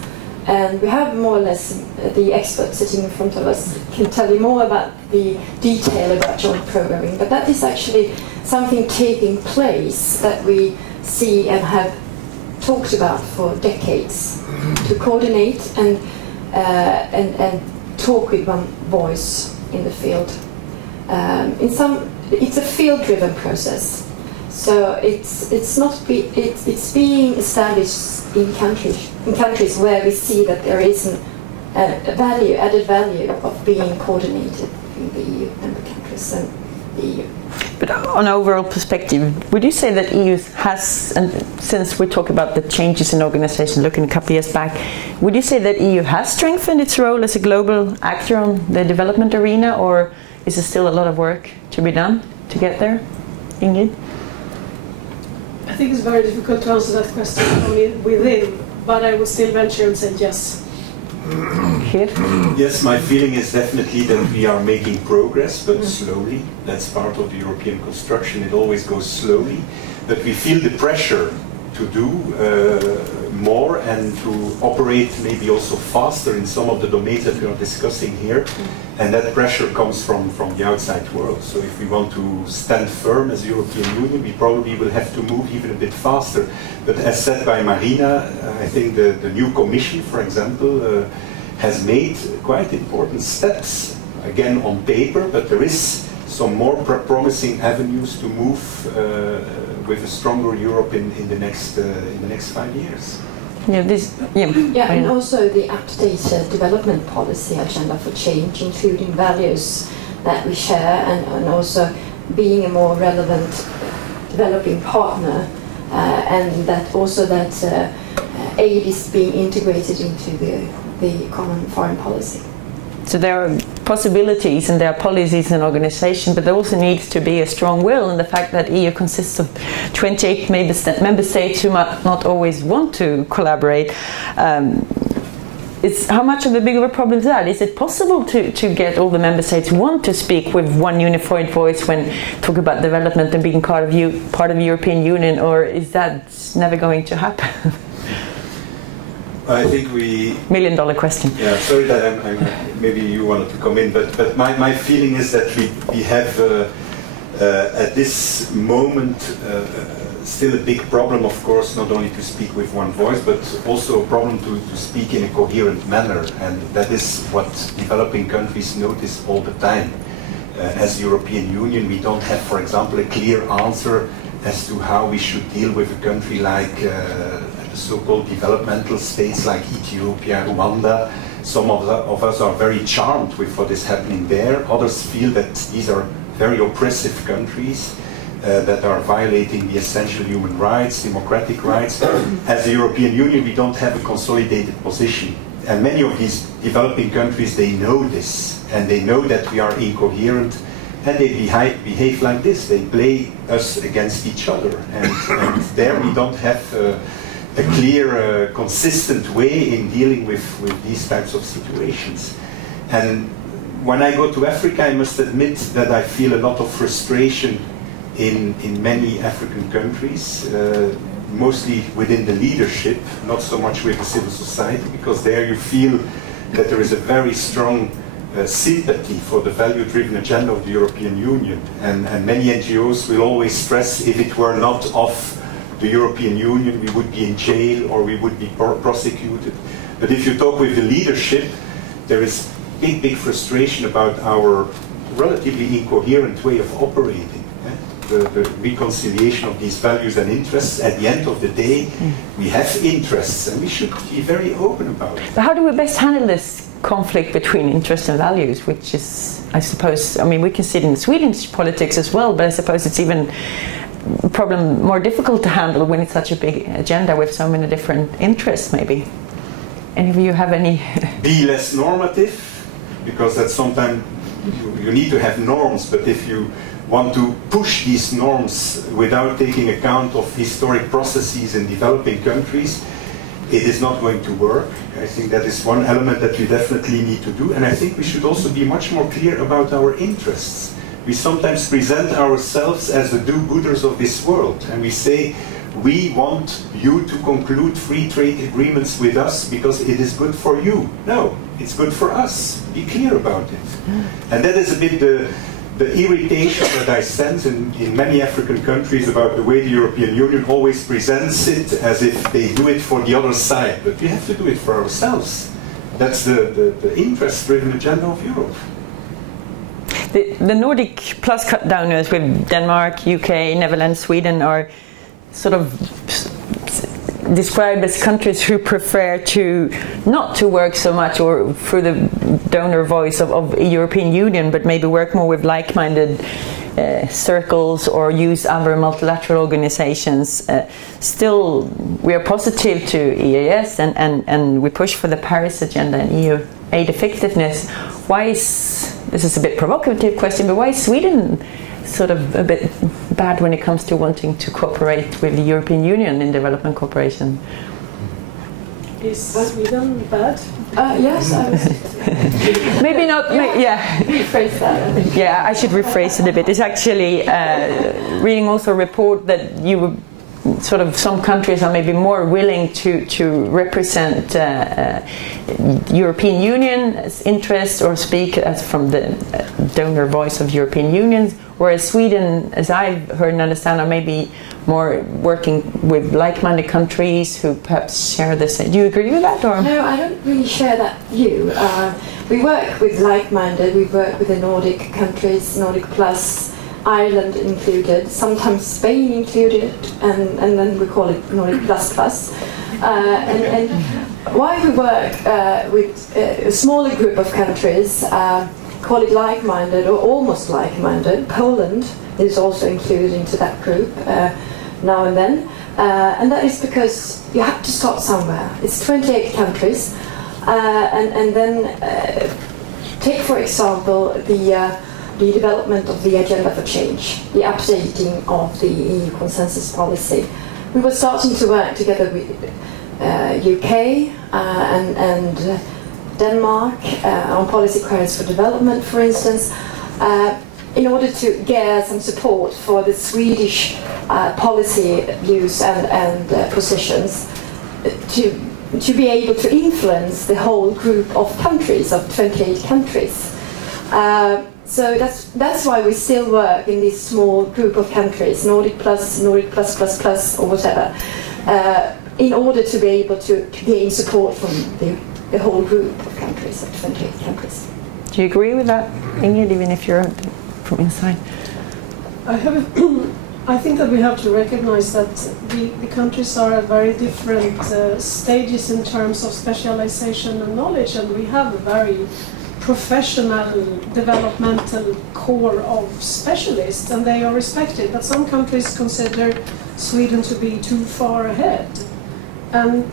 And we have more or less the experts sitting in front of us can tell you more about the detail about joint programming, but that is actually something taking place that we see and have talked about for decades, to coordinate and talk with one voice in the field. It's a field-driven process. So it's being established in countries where we see that there isn't added value of being coordinated between the EU member countries and the EU. But on overall perspective, would you say that EU has, and since we talk about the changes in organisation looking a couple of years back, would you say that EU has strengthened its role as a global actor on the development arena, or is there still a lot of work to be done to get there? Ingrid? I think it's very difficult to answer that question from within, but I would still venture and say yes. Geert? Yes, my feeling is definitely that we are making progress, but slowly. That's part of the European construction. It always goes slowly. But we feel the pressure to do more and to operate maybe also faster in some of the domains that we are discussing here. And that pressure comes from the outside world. So if we want to stand firm as European Union, we probably will have to move even a bit faster. But as said by Marina, I think the new Commission, for example, has made quite important steps, again on paper, but there is some more promising avenues to move with a stronger Europe in the next 5 years. Yeah, and also the updated development policy agenda for change, including values that we share, and also being a more relevant developing partner, and that also that aid is being integrated into the common foreign policy. So there are possibilities and there are policies and organisation, but there also needs to be a strong will, and the fact that EU consists of 28 member states who might not always want to collaborate. How much of a big of a problem is that? Is it possible to get all the member states who want to speak with one unified voice when talking about development and being part of the European Union, or is that never going to happen? I think $1 million question. Yeah, sorry that maybe you wanted to come in, but my feeling is that we have at this moment still a big problem, of course, not only to speak with one voice, but also a problem to speak in a coherent manner, and that is what developing countries notice all the time. As the European Union, we don't have, for example, a clear answer as to how we should deal with a country like so-called developmental states like Ethiopia, Rwanda. Some of us are very charmed with what is happening there. Others feel that these are very oppressive countries that are violating the essential human rights, democratic rights. As the European Union, we don't have a consolidated position. And many of these developing countries, they know this, and they know that we are incoherent, and they behave like this. They play us against each other. And there we don't have a clear, consistent way in dealing with these types of situations. And when I go to Africa, I must admit that I feel a lot of frustration in many African countries, mostly within the leadership, not so much with the civil society, because there you feel that there is a very strong sympathy for the value-driven agenda of the European Union. And many NGOs will always stress, if it were not of the European Union, we would be in jail or we would be prosecuted. But if you talk with the leadership, there is big frustration about our relatively incoherent way of operating. The reconciliation of these values and interests. At the end of the day, we have interests, and we should be very open about it. But how do we best handle this conflict between interests and values, which is, I suppose, I mean, we can see it in Swedish politics as well, but I suppose it's even a problem more difficult to handle when it's such a big agenda with so many different interests, maybe. Any of you have any? Be less normative, because that's sometimes you need to have norms, but if you want to push these norms without taking account of historic processes in developing countries, it is not going to work. I think that is one element that we definitely need to do, and I think we should also be much more clear about our interests. We sometimes present ourselves as the do-gooders of this world, and we say, we want you to conclude free trade agreements with us because it is good for you. No, it's good for us. Be clear about it. And that is a bit the irritation that I sense in many African countries about the way the European Union always presents it as if they do it for the other side. But we have to do it for ourselves. That's the interest-driven agenda of Europe. The Nordic plus cut-downers with Denmark, UK, Netherlands, Sweden are sort of described as countries who prefer to not to work so much or through the donor voice of the European Union, but maybe work more with like-minded circles or use other multilateral organizations. Still, we are positive to EEAS and we push for the Paris agenda and EU aid effectiveness. Why is, this is a bit provocative question, but why is Sweden sort of a bit bad when it comes to wanting to cooperate with the European Union in development cooperation? Is Sweden bad? Yes, I was maybe not. Yeah. rephrase that. Yeah, I should rephrase it a bit. It's actually reading also a report that you were sort of some countries are maybe more willing to represent European Union's interests or speak as from the donor voice of European Unions, whereas Sweden, as I've heard and understand, are maybe more working with like-minded countries who perhaps share the same. Do you agree with that? Or? No, I don't really share that view. We work with like-minded, we work with the Nordic countries, Nordic Plus, Ireland included, sometimes Spain included, and then we call it Nordic Plus Plus. And why we work with a smaller group of countries, call it like-minded or almost like-minded. Poland is also included into that group now and then. And that is because you have to start somewhere. It's 28 countries. And then take, for example, the development of the agenda for change, the updating of the EU consensus policy. We were starting to work together with UK and Denmark on policy coherence for development, for instance, in order to get some support for the Swedish policy views and positions to be able to influence the whole group of countries, of 28 countries. So that's why we still work in this small group of countries, Nordic Plus, Nordic Plus Plus Plus, or whatever, in order to be able to gain support from the whole group of countries, of 28 countries. Do you agree with that, Ingrid, even if you're from inside? I think that we have to recognize that the countries are at very different stages in terms of specialization and knowledge, and we have a very professional developmental core of specialists, and they are respected. But some countries consider Sweden to be too far ahead. And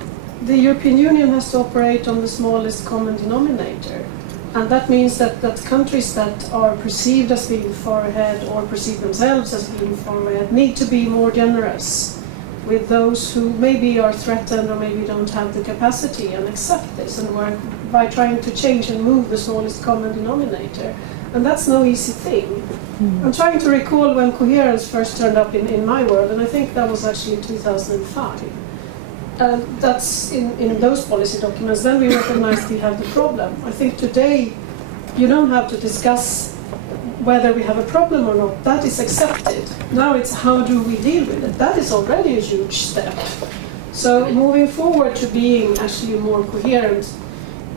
the European Union has to operate on the smallest common denominator. And that means that countries that are perceived as being far ahead or perceive themselves as being far ahead need to be more generous with those who maybe are threatened or maybe don't have the capacity and accept this and work by trying to change and move the smallest common denominator. And that's no easy thing. I'm trying to recall when Coherence first turned up in my world, and I think that was actually in 2005. That's in those policy documents. Then we recognized we have the problem. I think today you don't have to discuss whether we have a problem or not. That is accepted. Now it's how do we deal with it. That is already a huge step. So moving forward to being actually more coherent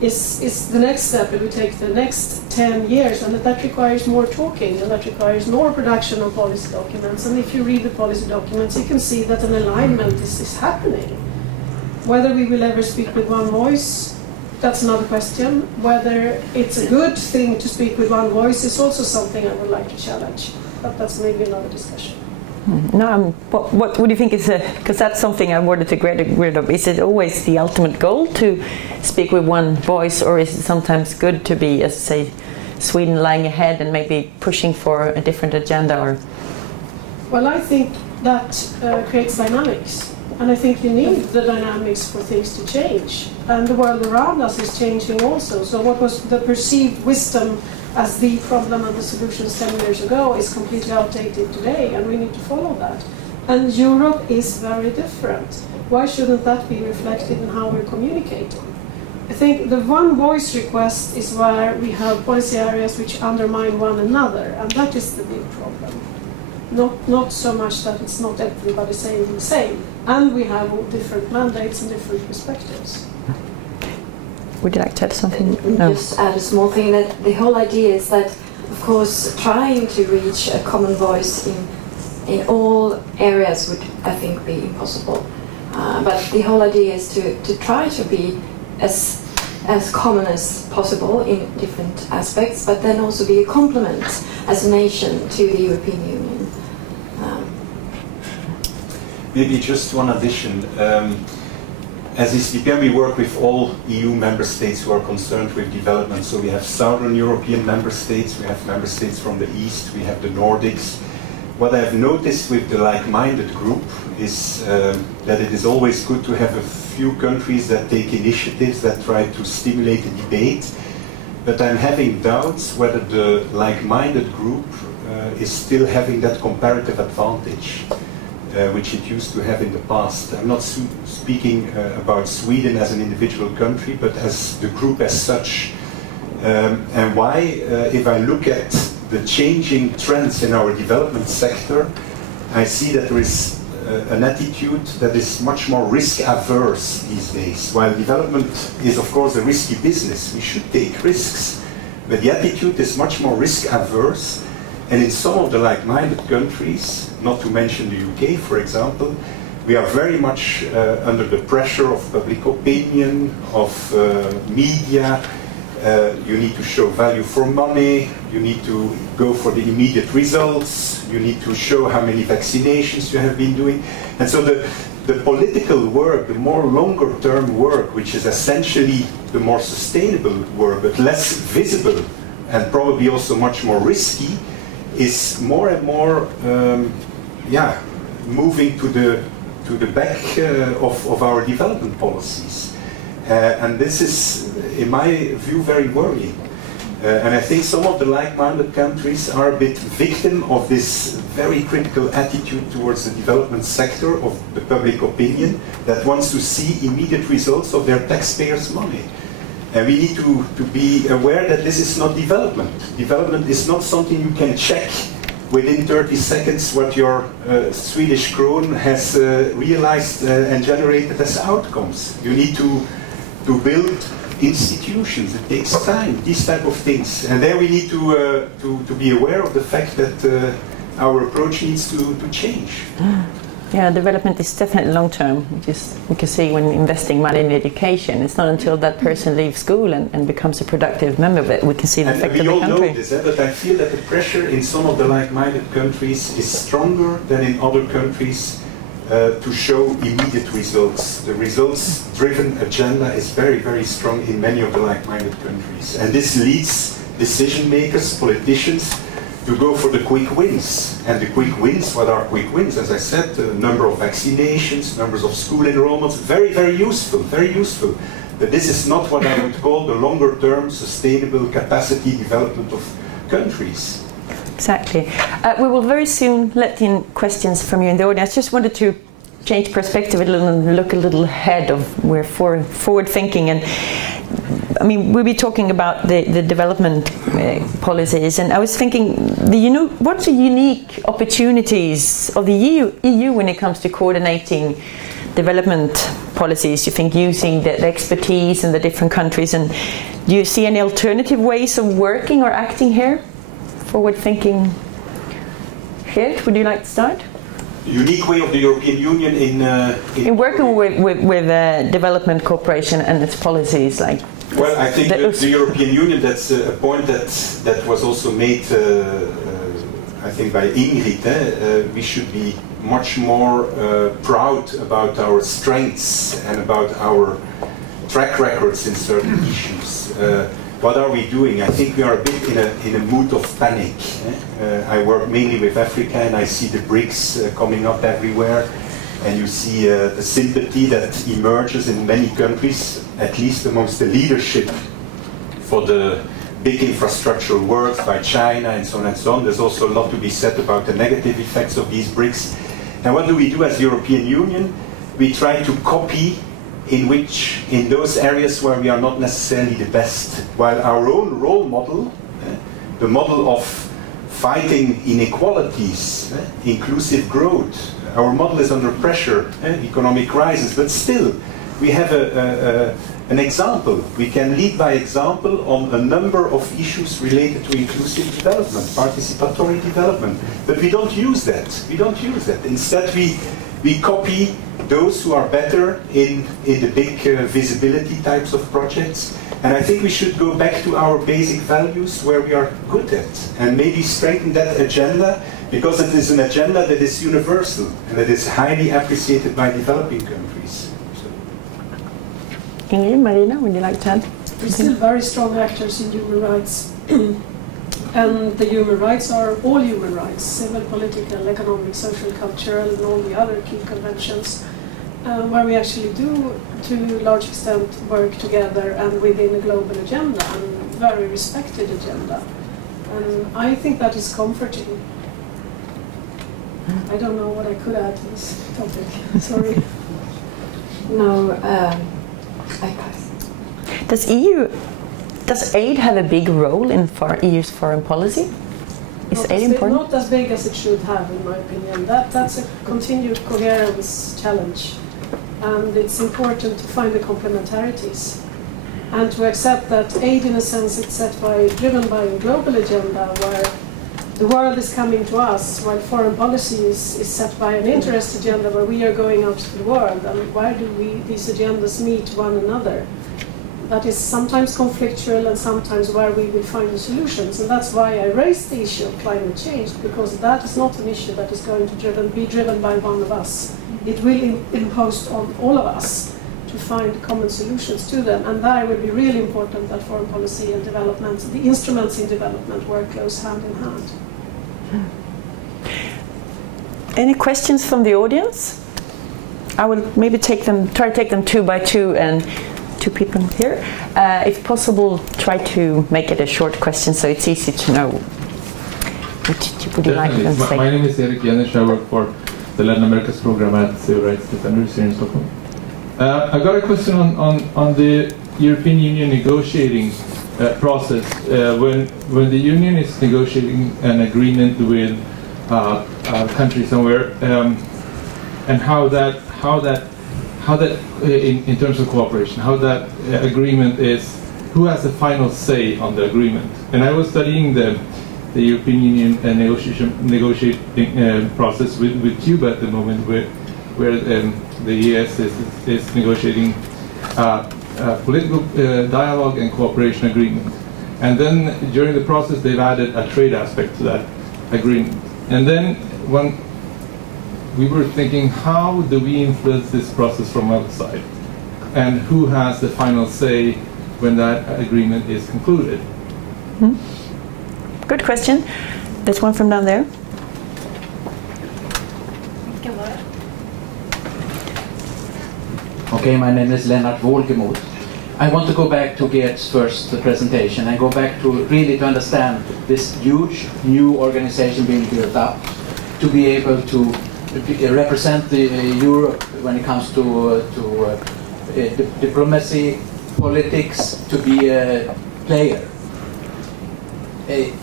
is the next step. It will take the next 10 years, and that requires more talking, and that requires more production of policy documents. And if you read the policy documents, you can see that an alignment is happening. Whether we will ever speak with one voice, that's another question. Whether it's a good thing to speak with one voice is also something I would like to challenge. But that's maybe another discussion. No, what do you think is because that's something I wanted to get rid of. Is it always the ultimate goal to speak with one voice, or is it sometimes good to be, as say, Sweden lying ahead and maybe pushing for a different agenda? Or well, I think that creates dynamics. And I think you need the dynamics for things to change. And the world around us is changing also. So what was the perceived wisdom as the problem and the solutions 10 years ago is completely outdated today, and we need to follow that. And Europe is very different. Why shouldn't that be reflected in how we're communicating? I think the one voice request is where we have policy areas which undermine one another, and that is the big problem. Not so much that it's not everybody saying the same. And we have all different mandates and different perspectives. Would you like to add something? No. Just add a small thing, that the whole idea is that, of course, trying to reach a common voice in all areas would, I think, be impossible. But the whole idea is to try to be as common as possible in different aspects, but then also be a complement as a nation to the European Union. Maybe just one addition. As ECDPM, we work with all EU member states who are concerned with development. So we have Southern European member states, we have member states from the East, we have the Nordics. What I have noticed with the like-minded group is that it is always good to have a few countries that take initiatives that try to stimulate the debate. But I'm having doubts whether the like-minded group is still having that comparative advantage. Which it used to have in the past. I'm not speaking about Sweden as an individual country, but as the group as such. And why? If I look at the changing trends in our development sector, I see that there is an attitude that is much more risk-averse these days. While development is, of course, a risky business, we should take risks. But the attitude is much more risk-averse. And in some of the like-minded countries, not to mention the UK, for example, we are very much under the pressure of public opinion, of media. You need to show value for money, you need to go for the immediate results, you need to show how many vaccinations you have been doing. And so the political work, the more longer-term work, which is essentially the more sustainable work, but less visible, and probably also much more risky, is more and more moving to the back of our development policies. And this is, in my view, very worrying. And I think some of the like-minded countries are a bit victim of this very critical attitude towards the development sector of the public opinion that wants to see immediate results of their taxpayers' money. And we need to be aware that this is not development. Development is not something you can check within 30 seconds what your Swedish krone has realized and generated as outcomes. You need to build institutions. It takes time, these type of things. And there we need to be aware of the fact that our approach needs to change. Yeah, development is definitely long-term. We can see when investing money in education, it's not until that person leaves school and becomes a productive member that we can see the effect of the country. We all know this, but I feel that the pressure in some of the like-minded countries is stronger than in other countries to show immediate results. The results-driven agenda is very, very strong in many of the like-minded countries. And this leads decision-makers, politicians, to go for the quick wins. And the quick wins, what are quick wins? As I said, the number of vaccinations, numbers of school enrollments, very, very useful, very useful. But this is not what I would call the longer-term sustainable capacity development of countries. Exactly. We will very soon let in questions from you in the audience. I just wanted to change perspective a little and look a little ahead of where forward thinking. And I mean, we'll be talking about the development policies, and I was thinking, what's the unique opportunities of the EU when it comes to coordinating development policies? You think using the expertise in the different countries, and do you see any alternative ways of working or acting here? Forward thinking. Geert, would you like to start? Unique way of the European Union in working with development cooperation and its policies, like. Well, I think the European Union, that's a point that was also made, I think, by Ingrid. We should be much more proud about our strengths and about our track records in certain issues. What are we doing? I think we are a bit in a mood of panic. I work mainly with Africa, and I see the BRICS coming up everywhere. And you see the sympathy that emerges in many countries, at least amongst the leadership, for the big infrastructural work by China and so on and so on. There's also a lot to be said about the negative effects of these BRICS. And what do we do as the European Union? We try to copy in those areas where we are not necessarily the best. While our own role model, the model of fighting inequalities, inclusive growth, our model is under pressure, economic crisis, but still we have an example. We can lead by example on a number of issues related to inclusive development, participatory development, but we don't use that. We don't use that. Instead, we we copy those who are better in the big visibility types of projects. And I think we should go back to our basic values where we are good at, and maybe strengthen that agenda, because it is an agenda that is universal and that is highly appreciated by developing countries. So. Ingrid, Marina, would you like to add? We're still very strong actors in human rights. And the human rights are all human rights, civil, political, economic, social, cultural, and all the other key conventions, where we actually do, to a large extent, work together and within a global agenda, and very respected agenda. And I think that is comforting. I don't know what I could add to this topic. Sorry. No, I pass. Does aid have a big role in EU's foreign policy? Is aid important? Not as big as it should have, in my opinion. That's a continued coherence challenge. And it's important to find the complementarities and to accept that aid, in a sense, it's driven by a global agenda where the world is coming to us, while foreign policy is set by an interest agenda where we are going out to the world. And why do these agendas meet one another? That is sometimes conflictual and sometimes where we will find the solutions. And that's why I raised the issue of climate change, because that is not an issue that is going to be driven by one of us. It will be imposed on all of us to find common solutions to them. And that will be really important that foreign policy and development, the instruments in development, work close hand in hand. Any questions from the audience? I will maybe try to take them two by two, and two people here. If possible, try to make it a short question so it's easy to know. What would you like to say? My name is Erik Jenisch. I work for the Latin America's program at Civil Rights Defenders here in Stockholm. I got a question on the European Union negotiating process. When the Union is negotiating an agreement with a country somewhere, and how that in terms of cooperation, how that agreement is, who has the final say on the agreement? And I was studying the European Union negotiating process with Cuba at the moment, where the EEAS is negotiating political dialogue and cooperation agreement. And then during the process, they've added a trade aspect to that agreement. And then when we were thinking, how do we influence this process from outside? And who has the final say when that agreement is concluded? Hmm. Good question. There's one from down there. Okay, my name is Lennart Wolgemot. I want to go back to Geert's first presentation and go back to really to understand this huge new organization being built up, to be able to represent Europe when it comes to diplomacy, politics, to be a player.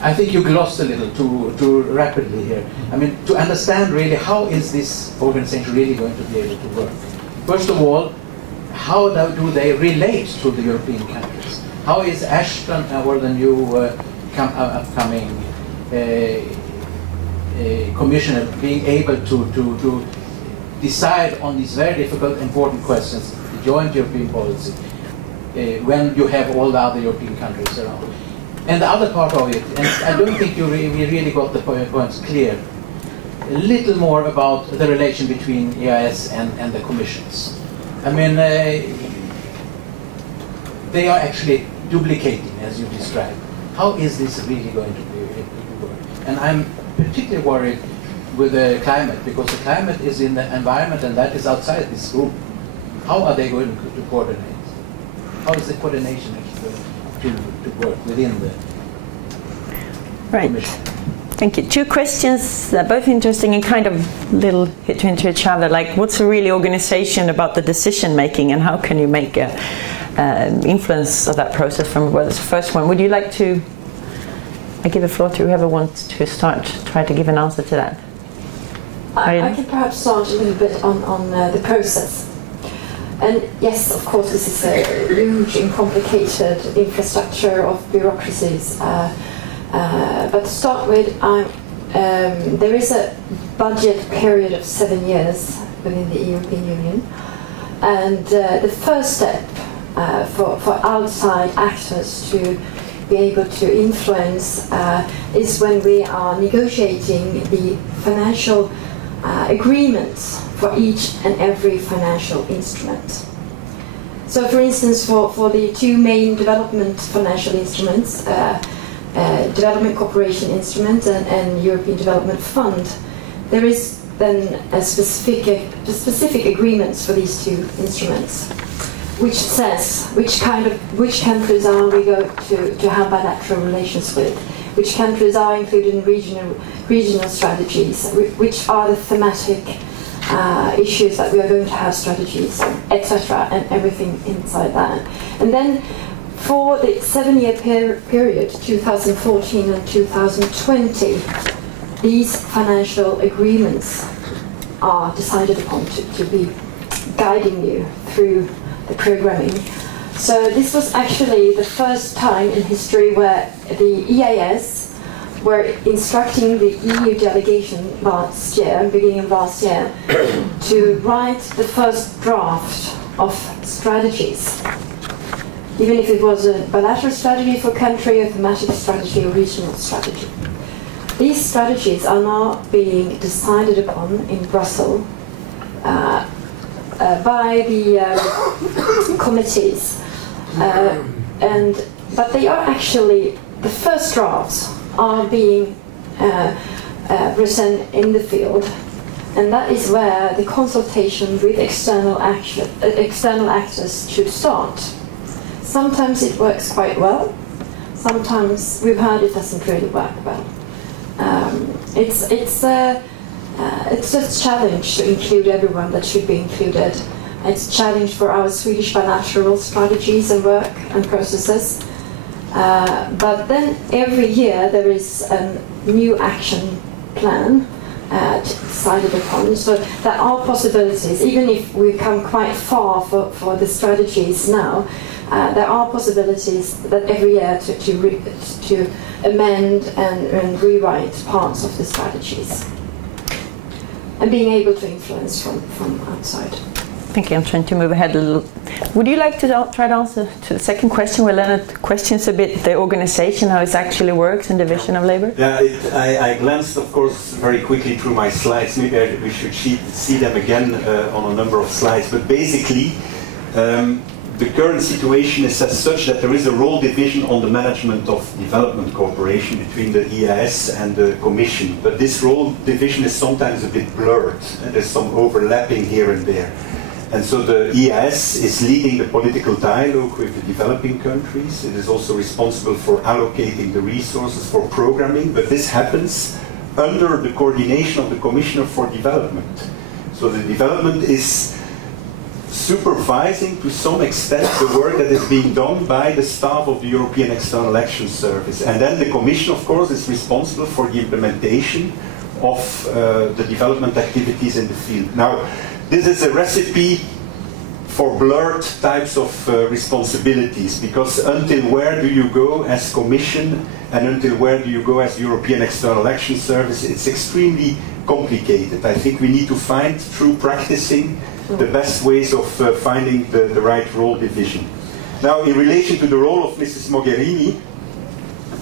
I think you glossed a little too rapidly here. I mean, to understand really how is this organization really going to be able to work. First of all, how do they relate to the European countries? How is Ashton or the new upcoming commissioner being able to decide on these very difficult, important questions, the joint European policy, when you have all the other European countries around? And the other part of it, and I don't think we really got the points clear, a little more about the relation between EEAS and the commissions. I mean, they are actually duplicating, as you described. How is this really going to work? And I'm particularly worried with the climate, because the climate is in the environment and that is outside this group. How are they going to coordinate? How is the coordination actually to work within the commission? Thank you. Two questions, both interesting and kind of little hit into each other. Like, what's the really organization about the decision making, and how can you make influence of that process from? Well, that's the first one. Would you like to? I give the floor to whoever wants to start. Try to give an answer to that. I can perhaps start a little bit on the process. And yes, of course, this is a huge and complicated infrastructure of bureaucracies. But to start with, there is a budget period of 7 years within the European Union. And the first step for outside actors to be able to influence is when we are negotiating the financial agreements for each and every financial instrument. So for instance, for the two main development financial instruments, Development Cooperation Instrument and European Development Fund, there is then a specific agreements for these two instruments, which says which countries are we going to have bilateral relations with, which countries are included in regional strategies, which are the thematic issues that we are going to have strategies, etc., and everything inside that. And then for the 7-year period, 2014 and 2020, these financial agreements are decided upon to be guiding you through the programming. So this was actually the first time in history where the EEAS were instructing the EU delegation last year, beginning of last year, to write the first draft of strategies. Even if it was a bilateral strategy for country, a thematic strategy, or regional strategy. These strategies are now being decided upon in Brussels by the committees, but they are actually, the first drafts are being present in the field, and that is where the consultation with external actors should start. Sometimes it works quite well, sometimes we've heard it doesn't really work well. It's a challenge to include everyone that should be included. It's a challenge for our Swedish bilateral strategies and work and processes. But then every year there is a new action plan decided upon. So there are possibilities, even if we come quite far for the strategies now, there are possibilities that every year to amend and rewrite parts of the strategies. And being able to influence from outside. Thank you. I'm trying to move ahead a little. Would you like to try to answer to the second question where Leonard questions a bit the organization, how it actually works in division of labor? Yeah, I glanced, of course, very quickly through my slides. Maybe we should see them again on a number of slides. But basically, the current situation is as such that there is a role division on the management of development cooperation between the EEAS and the Commission. But this role division is sometimes a bit blurred. There's some overlapping here and there. And so the EEAS is leading the political dialogue with the developing countries. It is also responsible for allocating the resources for programming, but this happens under the coordination of the Commissioner for Development. So the development is supervising to some extent the work that is being done by the staff of the European External Action Service. And then the Commission, of course, is responsible for the implementation of the development activities in the field. Now, this is a recipe for blurred types of responsibilities, because until where do you go as Commission and until where do you go as European External Action Service, it's extremely complicated. I think we need to find, through practicing, the best ways of finding the right role division. Now, in relation to the role of Mrs. Mogherini,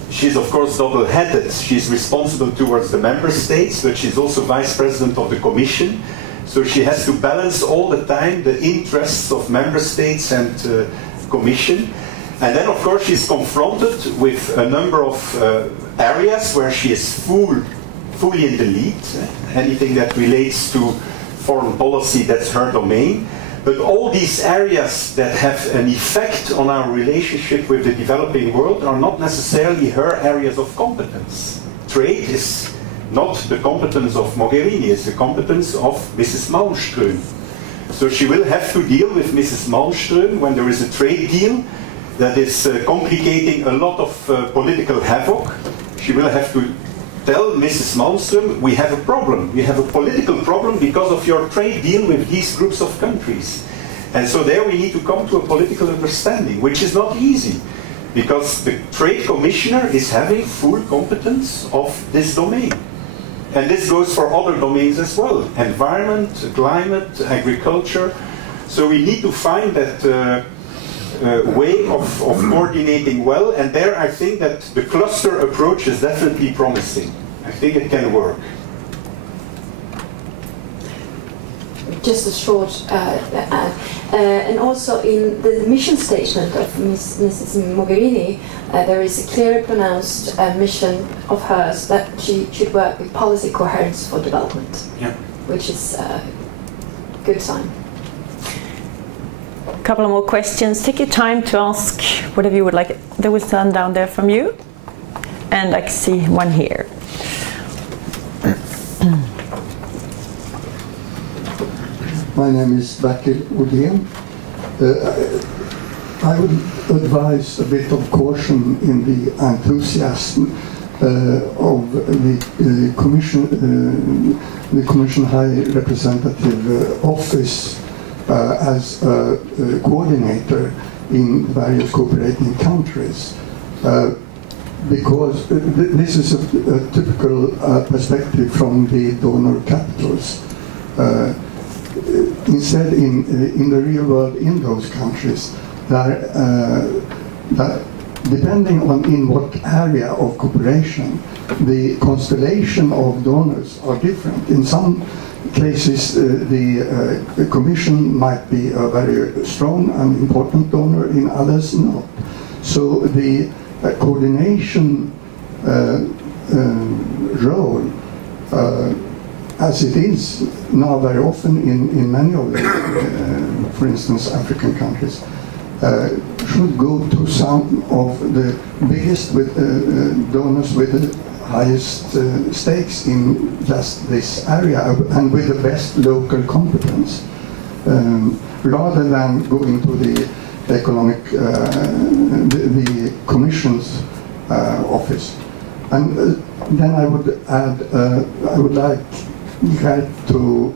she's of course double-headed. She's responsible towards the member states, but she's also Vice President of the Commission. So she has to balance all the time the interests of member states and Commission. And then, of course, she's confronted with a number of areas where she is fully in the lead. Anything that relates to foreign policy, that's her domain. But all these areas that have an effect on our relationship with the developing world are not necessarily her areas of competence. Trade is not the competence of Mogherini, it's the competence of Mrs. Malmström. So she will have to deal with Mrs. Malmström when there is a trade deal that is complicating a lot of political havoc. She will have to tell Mrs. Malmström, we have a problem. We have a political problem because of your trade deal with these groups of countries. And so there we need to come to a political understanding, which is not easy, because the Trade Commissioner is having full competence of this domain. And this goes for other domains as well, environment, climate, agriculture. So we need to find that way of coordinating well, and there I think that the cluster approach is definitely promising. I think it can work. Just a short, and also in the mission statement of Mrs. Mogherini, there is a clearly pronounced mission of hers that she should work with policy coherence for development, which is a good sign. A couple of more questions. Take your time to ask whatever you would like. There was one down there from you, and I can see one here. My name is Berg. I would advise a bit of caution in the enthusiasm of the Commission High Representative Office as a coordinator in various cooperating countries. Because this is a typical perspective from the donor capitals. Instead, in the real world, in those countries, depending on in what area of cooperation, the constellation of donors are different. In some cases, the Commission might be a very strong and important donor, in others not. So the coordination role, as it is now very often in many of the, for instance, African countries, should go to some of the biggest donors with the highest stakes in just this area and with the best local competence, rather than going to the economic, the Commission's office. And then I would add, I would like Geert to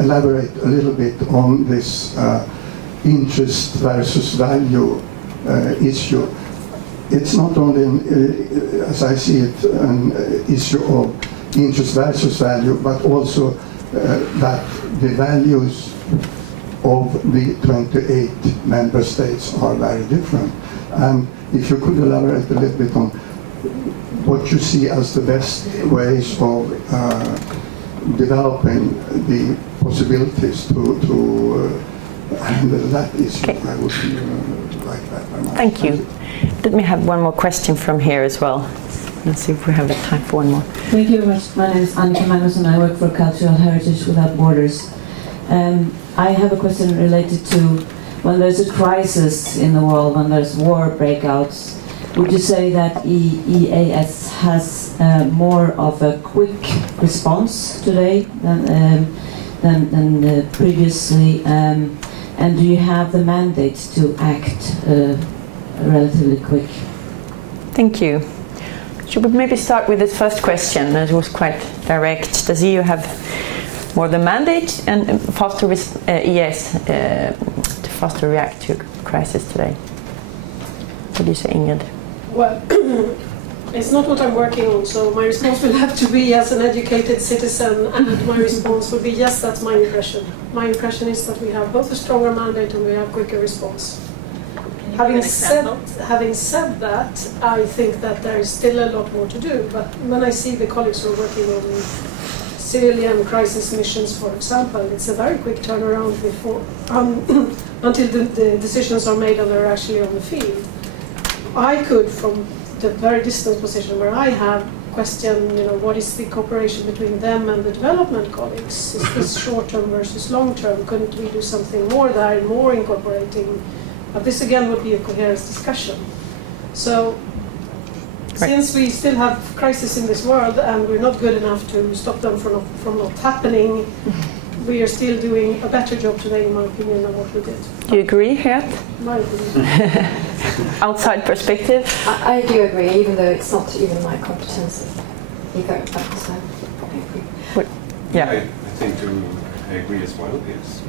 elaborate a little bit on this interest versus value issue. It's not only, as I see it, an issue of interest versus value, but also that the values of the 28 member states are very different. And if you could elaborate a little bit on what you see as the best ways of developing the possibilities to handle that issue, okay. I would like that very much. Thank you. Let me have one more question from here as well. Let's see if we have the time for one more. Thank you very much. My name is Annika Magnus and I work for Cultural Heritage Without Borders. I have a question related to when there's a crisis in the world, when there's war breakouts. Would you say that EEAS has more of a quick response today than previously? And do you have the mandate to act relatively quick? Thank you. Should we maybe start with this first question? It was quite direct. Does EU have more the mandate and faster EEAS to faster react to crisis today? What do you say, Ingrid? Well, it's not what I'm working on, so my response will have to be as an educated citizen, and my response would be yes, that's my impression. My impression is that we have both a stronger mandate and we have quicker response. Having said that, I think that there is still a lot more to do, but when I see the colleagues who are working on civilian crisis missions, for example, it's a very quick turnaround before until the decisions are made and they're actually on the field. I could, from the very distant position where I have, question, what is the cooperation between them and the development colleagues? Is this short-term versus long-term? Couldn't we do something more there, more incorporating? But this again would be a coherence discussion. So, since we still have crisis in this world and we're not good enough to stop them from not happening, we are still doing a better job today, in my opinion, than what we did. Do you agree, Geert? My opinion. Outside perspective? I do agree, even though it's not even my competence. You go, but I agree. Yeah. I think I agree as well, yes.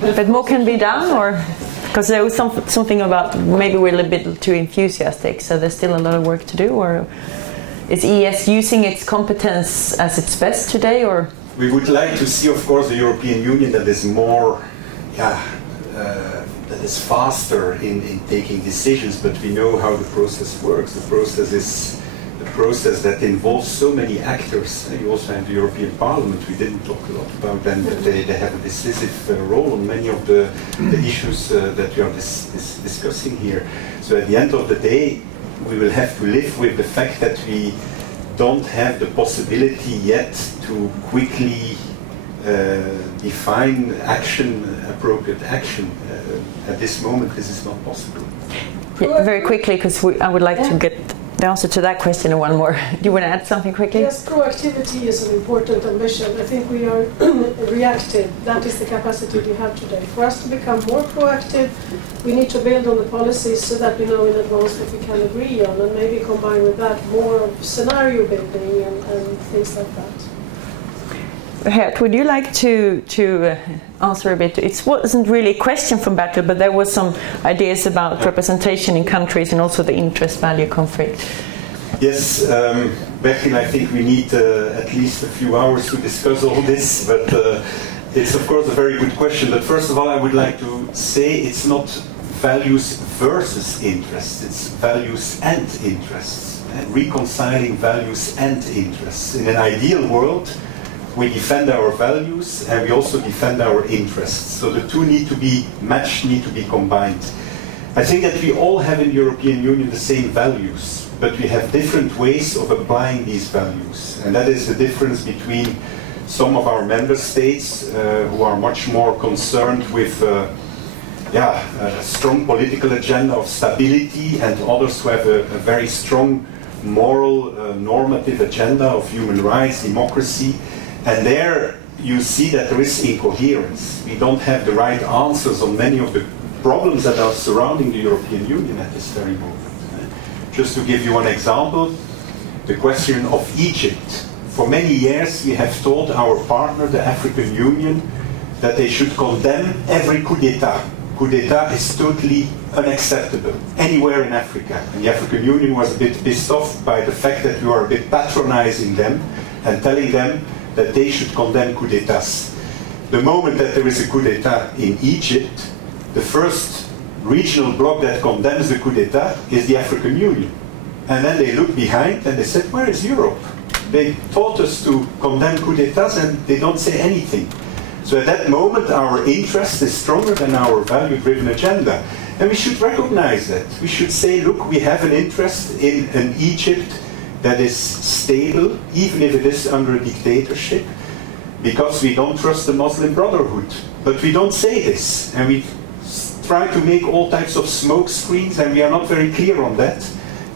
But more can be done, or because there was something about maybe we're a little bit too enthusiastic, so there's still a lot of work to do, or Is EEAS using its competence as its best today, or? We would like to see, of course, the European Union that is more, that is faster in taking decisions, but we know how the process works. The process is a process that involves so many actors. You also have the European Parliament. We didn't talk a lot about them, but they have a decisive role on many of the issues that we are discussing here. So at the end of the day, we will have to live with the fact that we don't have the possibility yet to quickly define action, appropriate action. At this moment, this is not possible. Yeah, very quickly, because I would like to get the answer to that question and one more. Do you want to add something quickly? Yes, proactivity is an important ambition. I think we are reactive. That is the capacity we have today. For us to become more proactive, we need to build on the policies so that we know in advance what we can agree on, and maybe combine with that more of scenario building and things like that. Geert, would you like to answer a bit? It wasn't really a question from Bertil, but there was some ideas about representation in countries and also the interest-value conflict. Yes, Bertil, I think we need at least a few hours to discuss all this, but it's of course a very good question. But first of all, I would like to say it's not values versus interests, it's values and interests, reconciling values and interests. In an ideal world, we defend our values and we also defend our interests. So the two need to be matched, need to be combined. I think that we all have in the European Union the same values, but we have different ways of applying these values. And that is the difference between some of our member states who are much more concerned with a strong political agenda of stability, and others who have a very strong moral, normative agenda of human rights, democracy. And there you see that there is incoherence. We don't have the right answers on many of the problems that are surrounding the European Union at this very moment. Just to give you one example, the question of Egypt. For many years we have told our partner, the African Union, that they should condemn every coup d'etat. Coup d'etat is totally unacceptable anywhere in Africa. And the African Union was a bit pissed off by the fact that we are a bit patronizing them and telling them that they should condemn coup d'etats. The moment that there is a coup d'etat in Egypt, the first regional bloc that condemns the coup d'etat is the African Union. And then they look behind and they said, where is Europe? They taught us to condemn coup d'etats and they don't say anything. So at that moment our interest is stronger than our value-driven agenda. And we should recognize that. We should say, look, we have an interest in an Egypt that is stable, even if it is under a dictatorship, because we don't trust the Muslim Brotherhood. But we don't say this, and we try to make all types of smoke screens, and we are not very clear on that.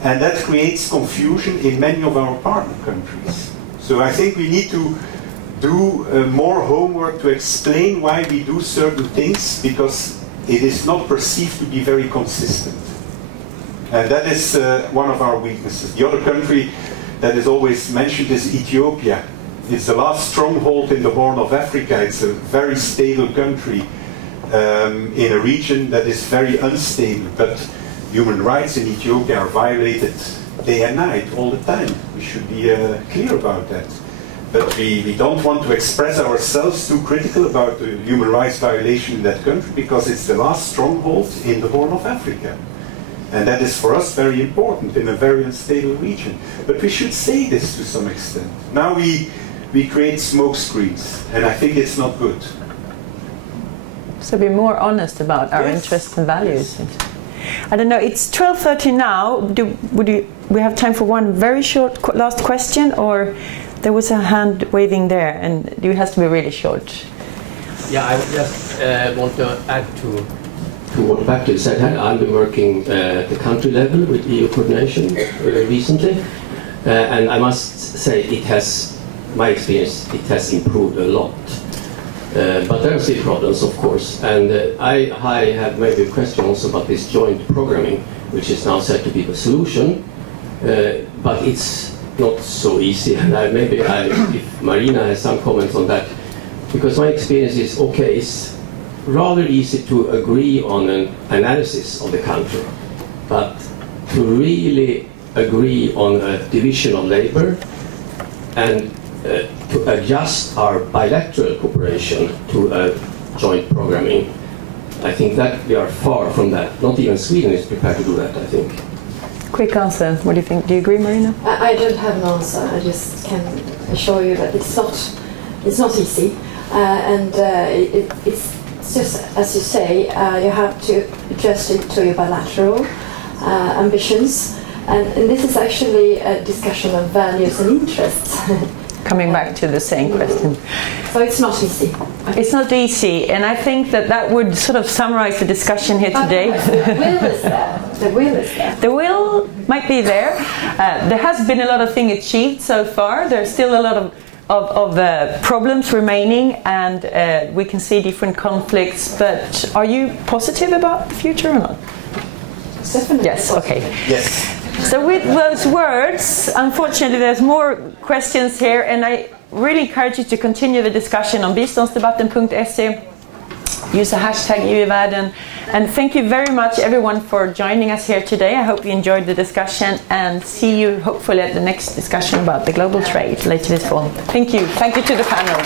And that creates confusion in many of our partner countries. So I think we need to do more homework to explain why we do certain things, because it is not perceived to be very consistent. And that is one of our weaknesses. The other country that is always mentioned is Ethiopia. It's the last stronghold in the Horn of Africa. It's a very stable country in a region that is very unstable. But human rights in Ethiopia are violated day and night, all the time. We should be clear about that. But we don't want to express ourselves too critical about the human rights violation in that country, because it's the last stronghold in the Horn of Africa. And that is for us very important in a very unstable region. But we should say this to some extent. Now we create smoke screens, and I think it's not good. So be more honest about our interests and values. Yes. I don't know, it's 12:30 now. We have time for one very short last question, or there was a hand waving there, and it has to be really short. Yeah, I just want to add to what Bertil said. I've been working at the country level with EU coordination recently, and I must say it has, my experience, it has improved a lot. But there are still problems, of course, and I have maybe a question also about this joint programming, which is now said to be the solution, but it's not so easy, and if Marina has some comments on that, because my experience is, okay, it's rather easy to agree on an analysis of the country, but to really agree on a division of labor and to adjust our bilateral cooperation to a joint programming. I think that we are far from that. Not even Sweden is prepared to do that, I think. Quick answer. What do you think? Do you agree, Marina? I don't have an answer. I just can assure you that it's not easy, and it's just as you say. You have to adjust it to your bilateral ambitions, and this is actually a discussion of values and interests. Coming back to the same question. So it's not easy. It's not easy, and I think that would sort of summarize the discusun here today. The will is there. The will is there. The will might be there. There has been a lot of things achieved so far. There's still a lot of problems remaining, and we can see different conflicts. But are you positive about the future or not? Definitely. Yes. Okay. Yes. So with those words, unfortunately there's more questions here, and I really encourage you to continue the discussion on biståndsdebatten.se. Use the hashtag EU-världen. And thank you very much everyone for joining us here today. I hope you enjoyed the discussion, and see you hopefully at the next discussion about the global trade later this fall. Thank you. Thank you to the panel.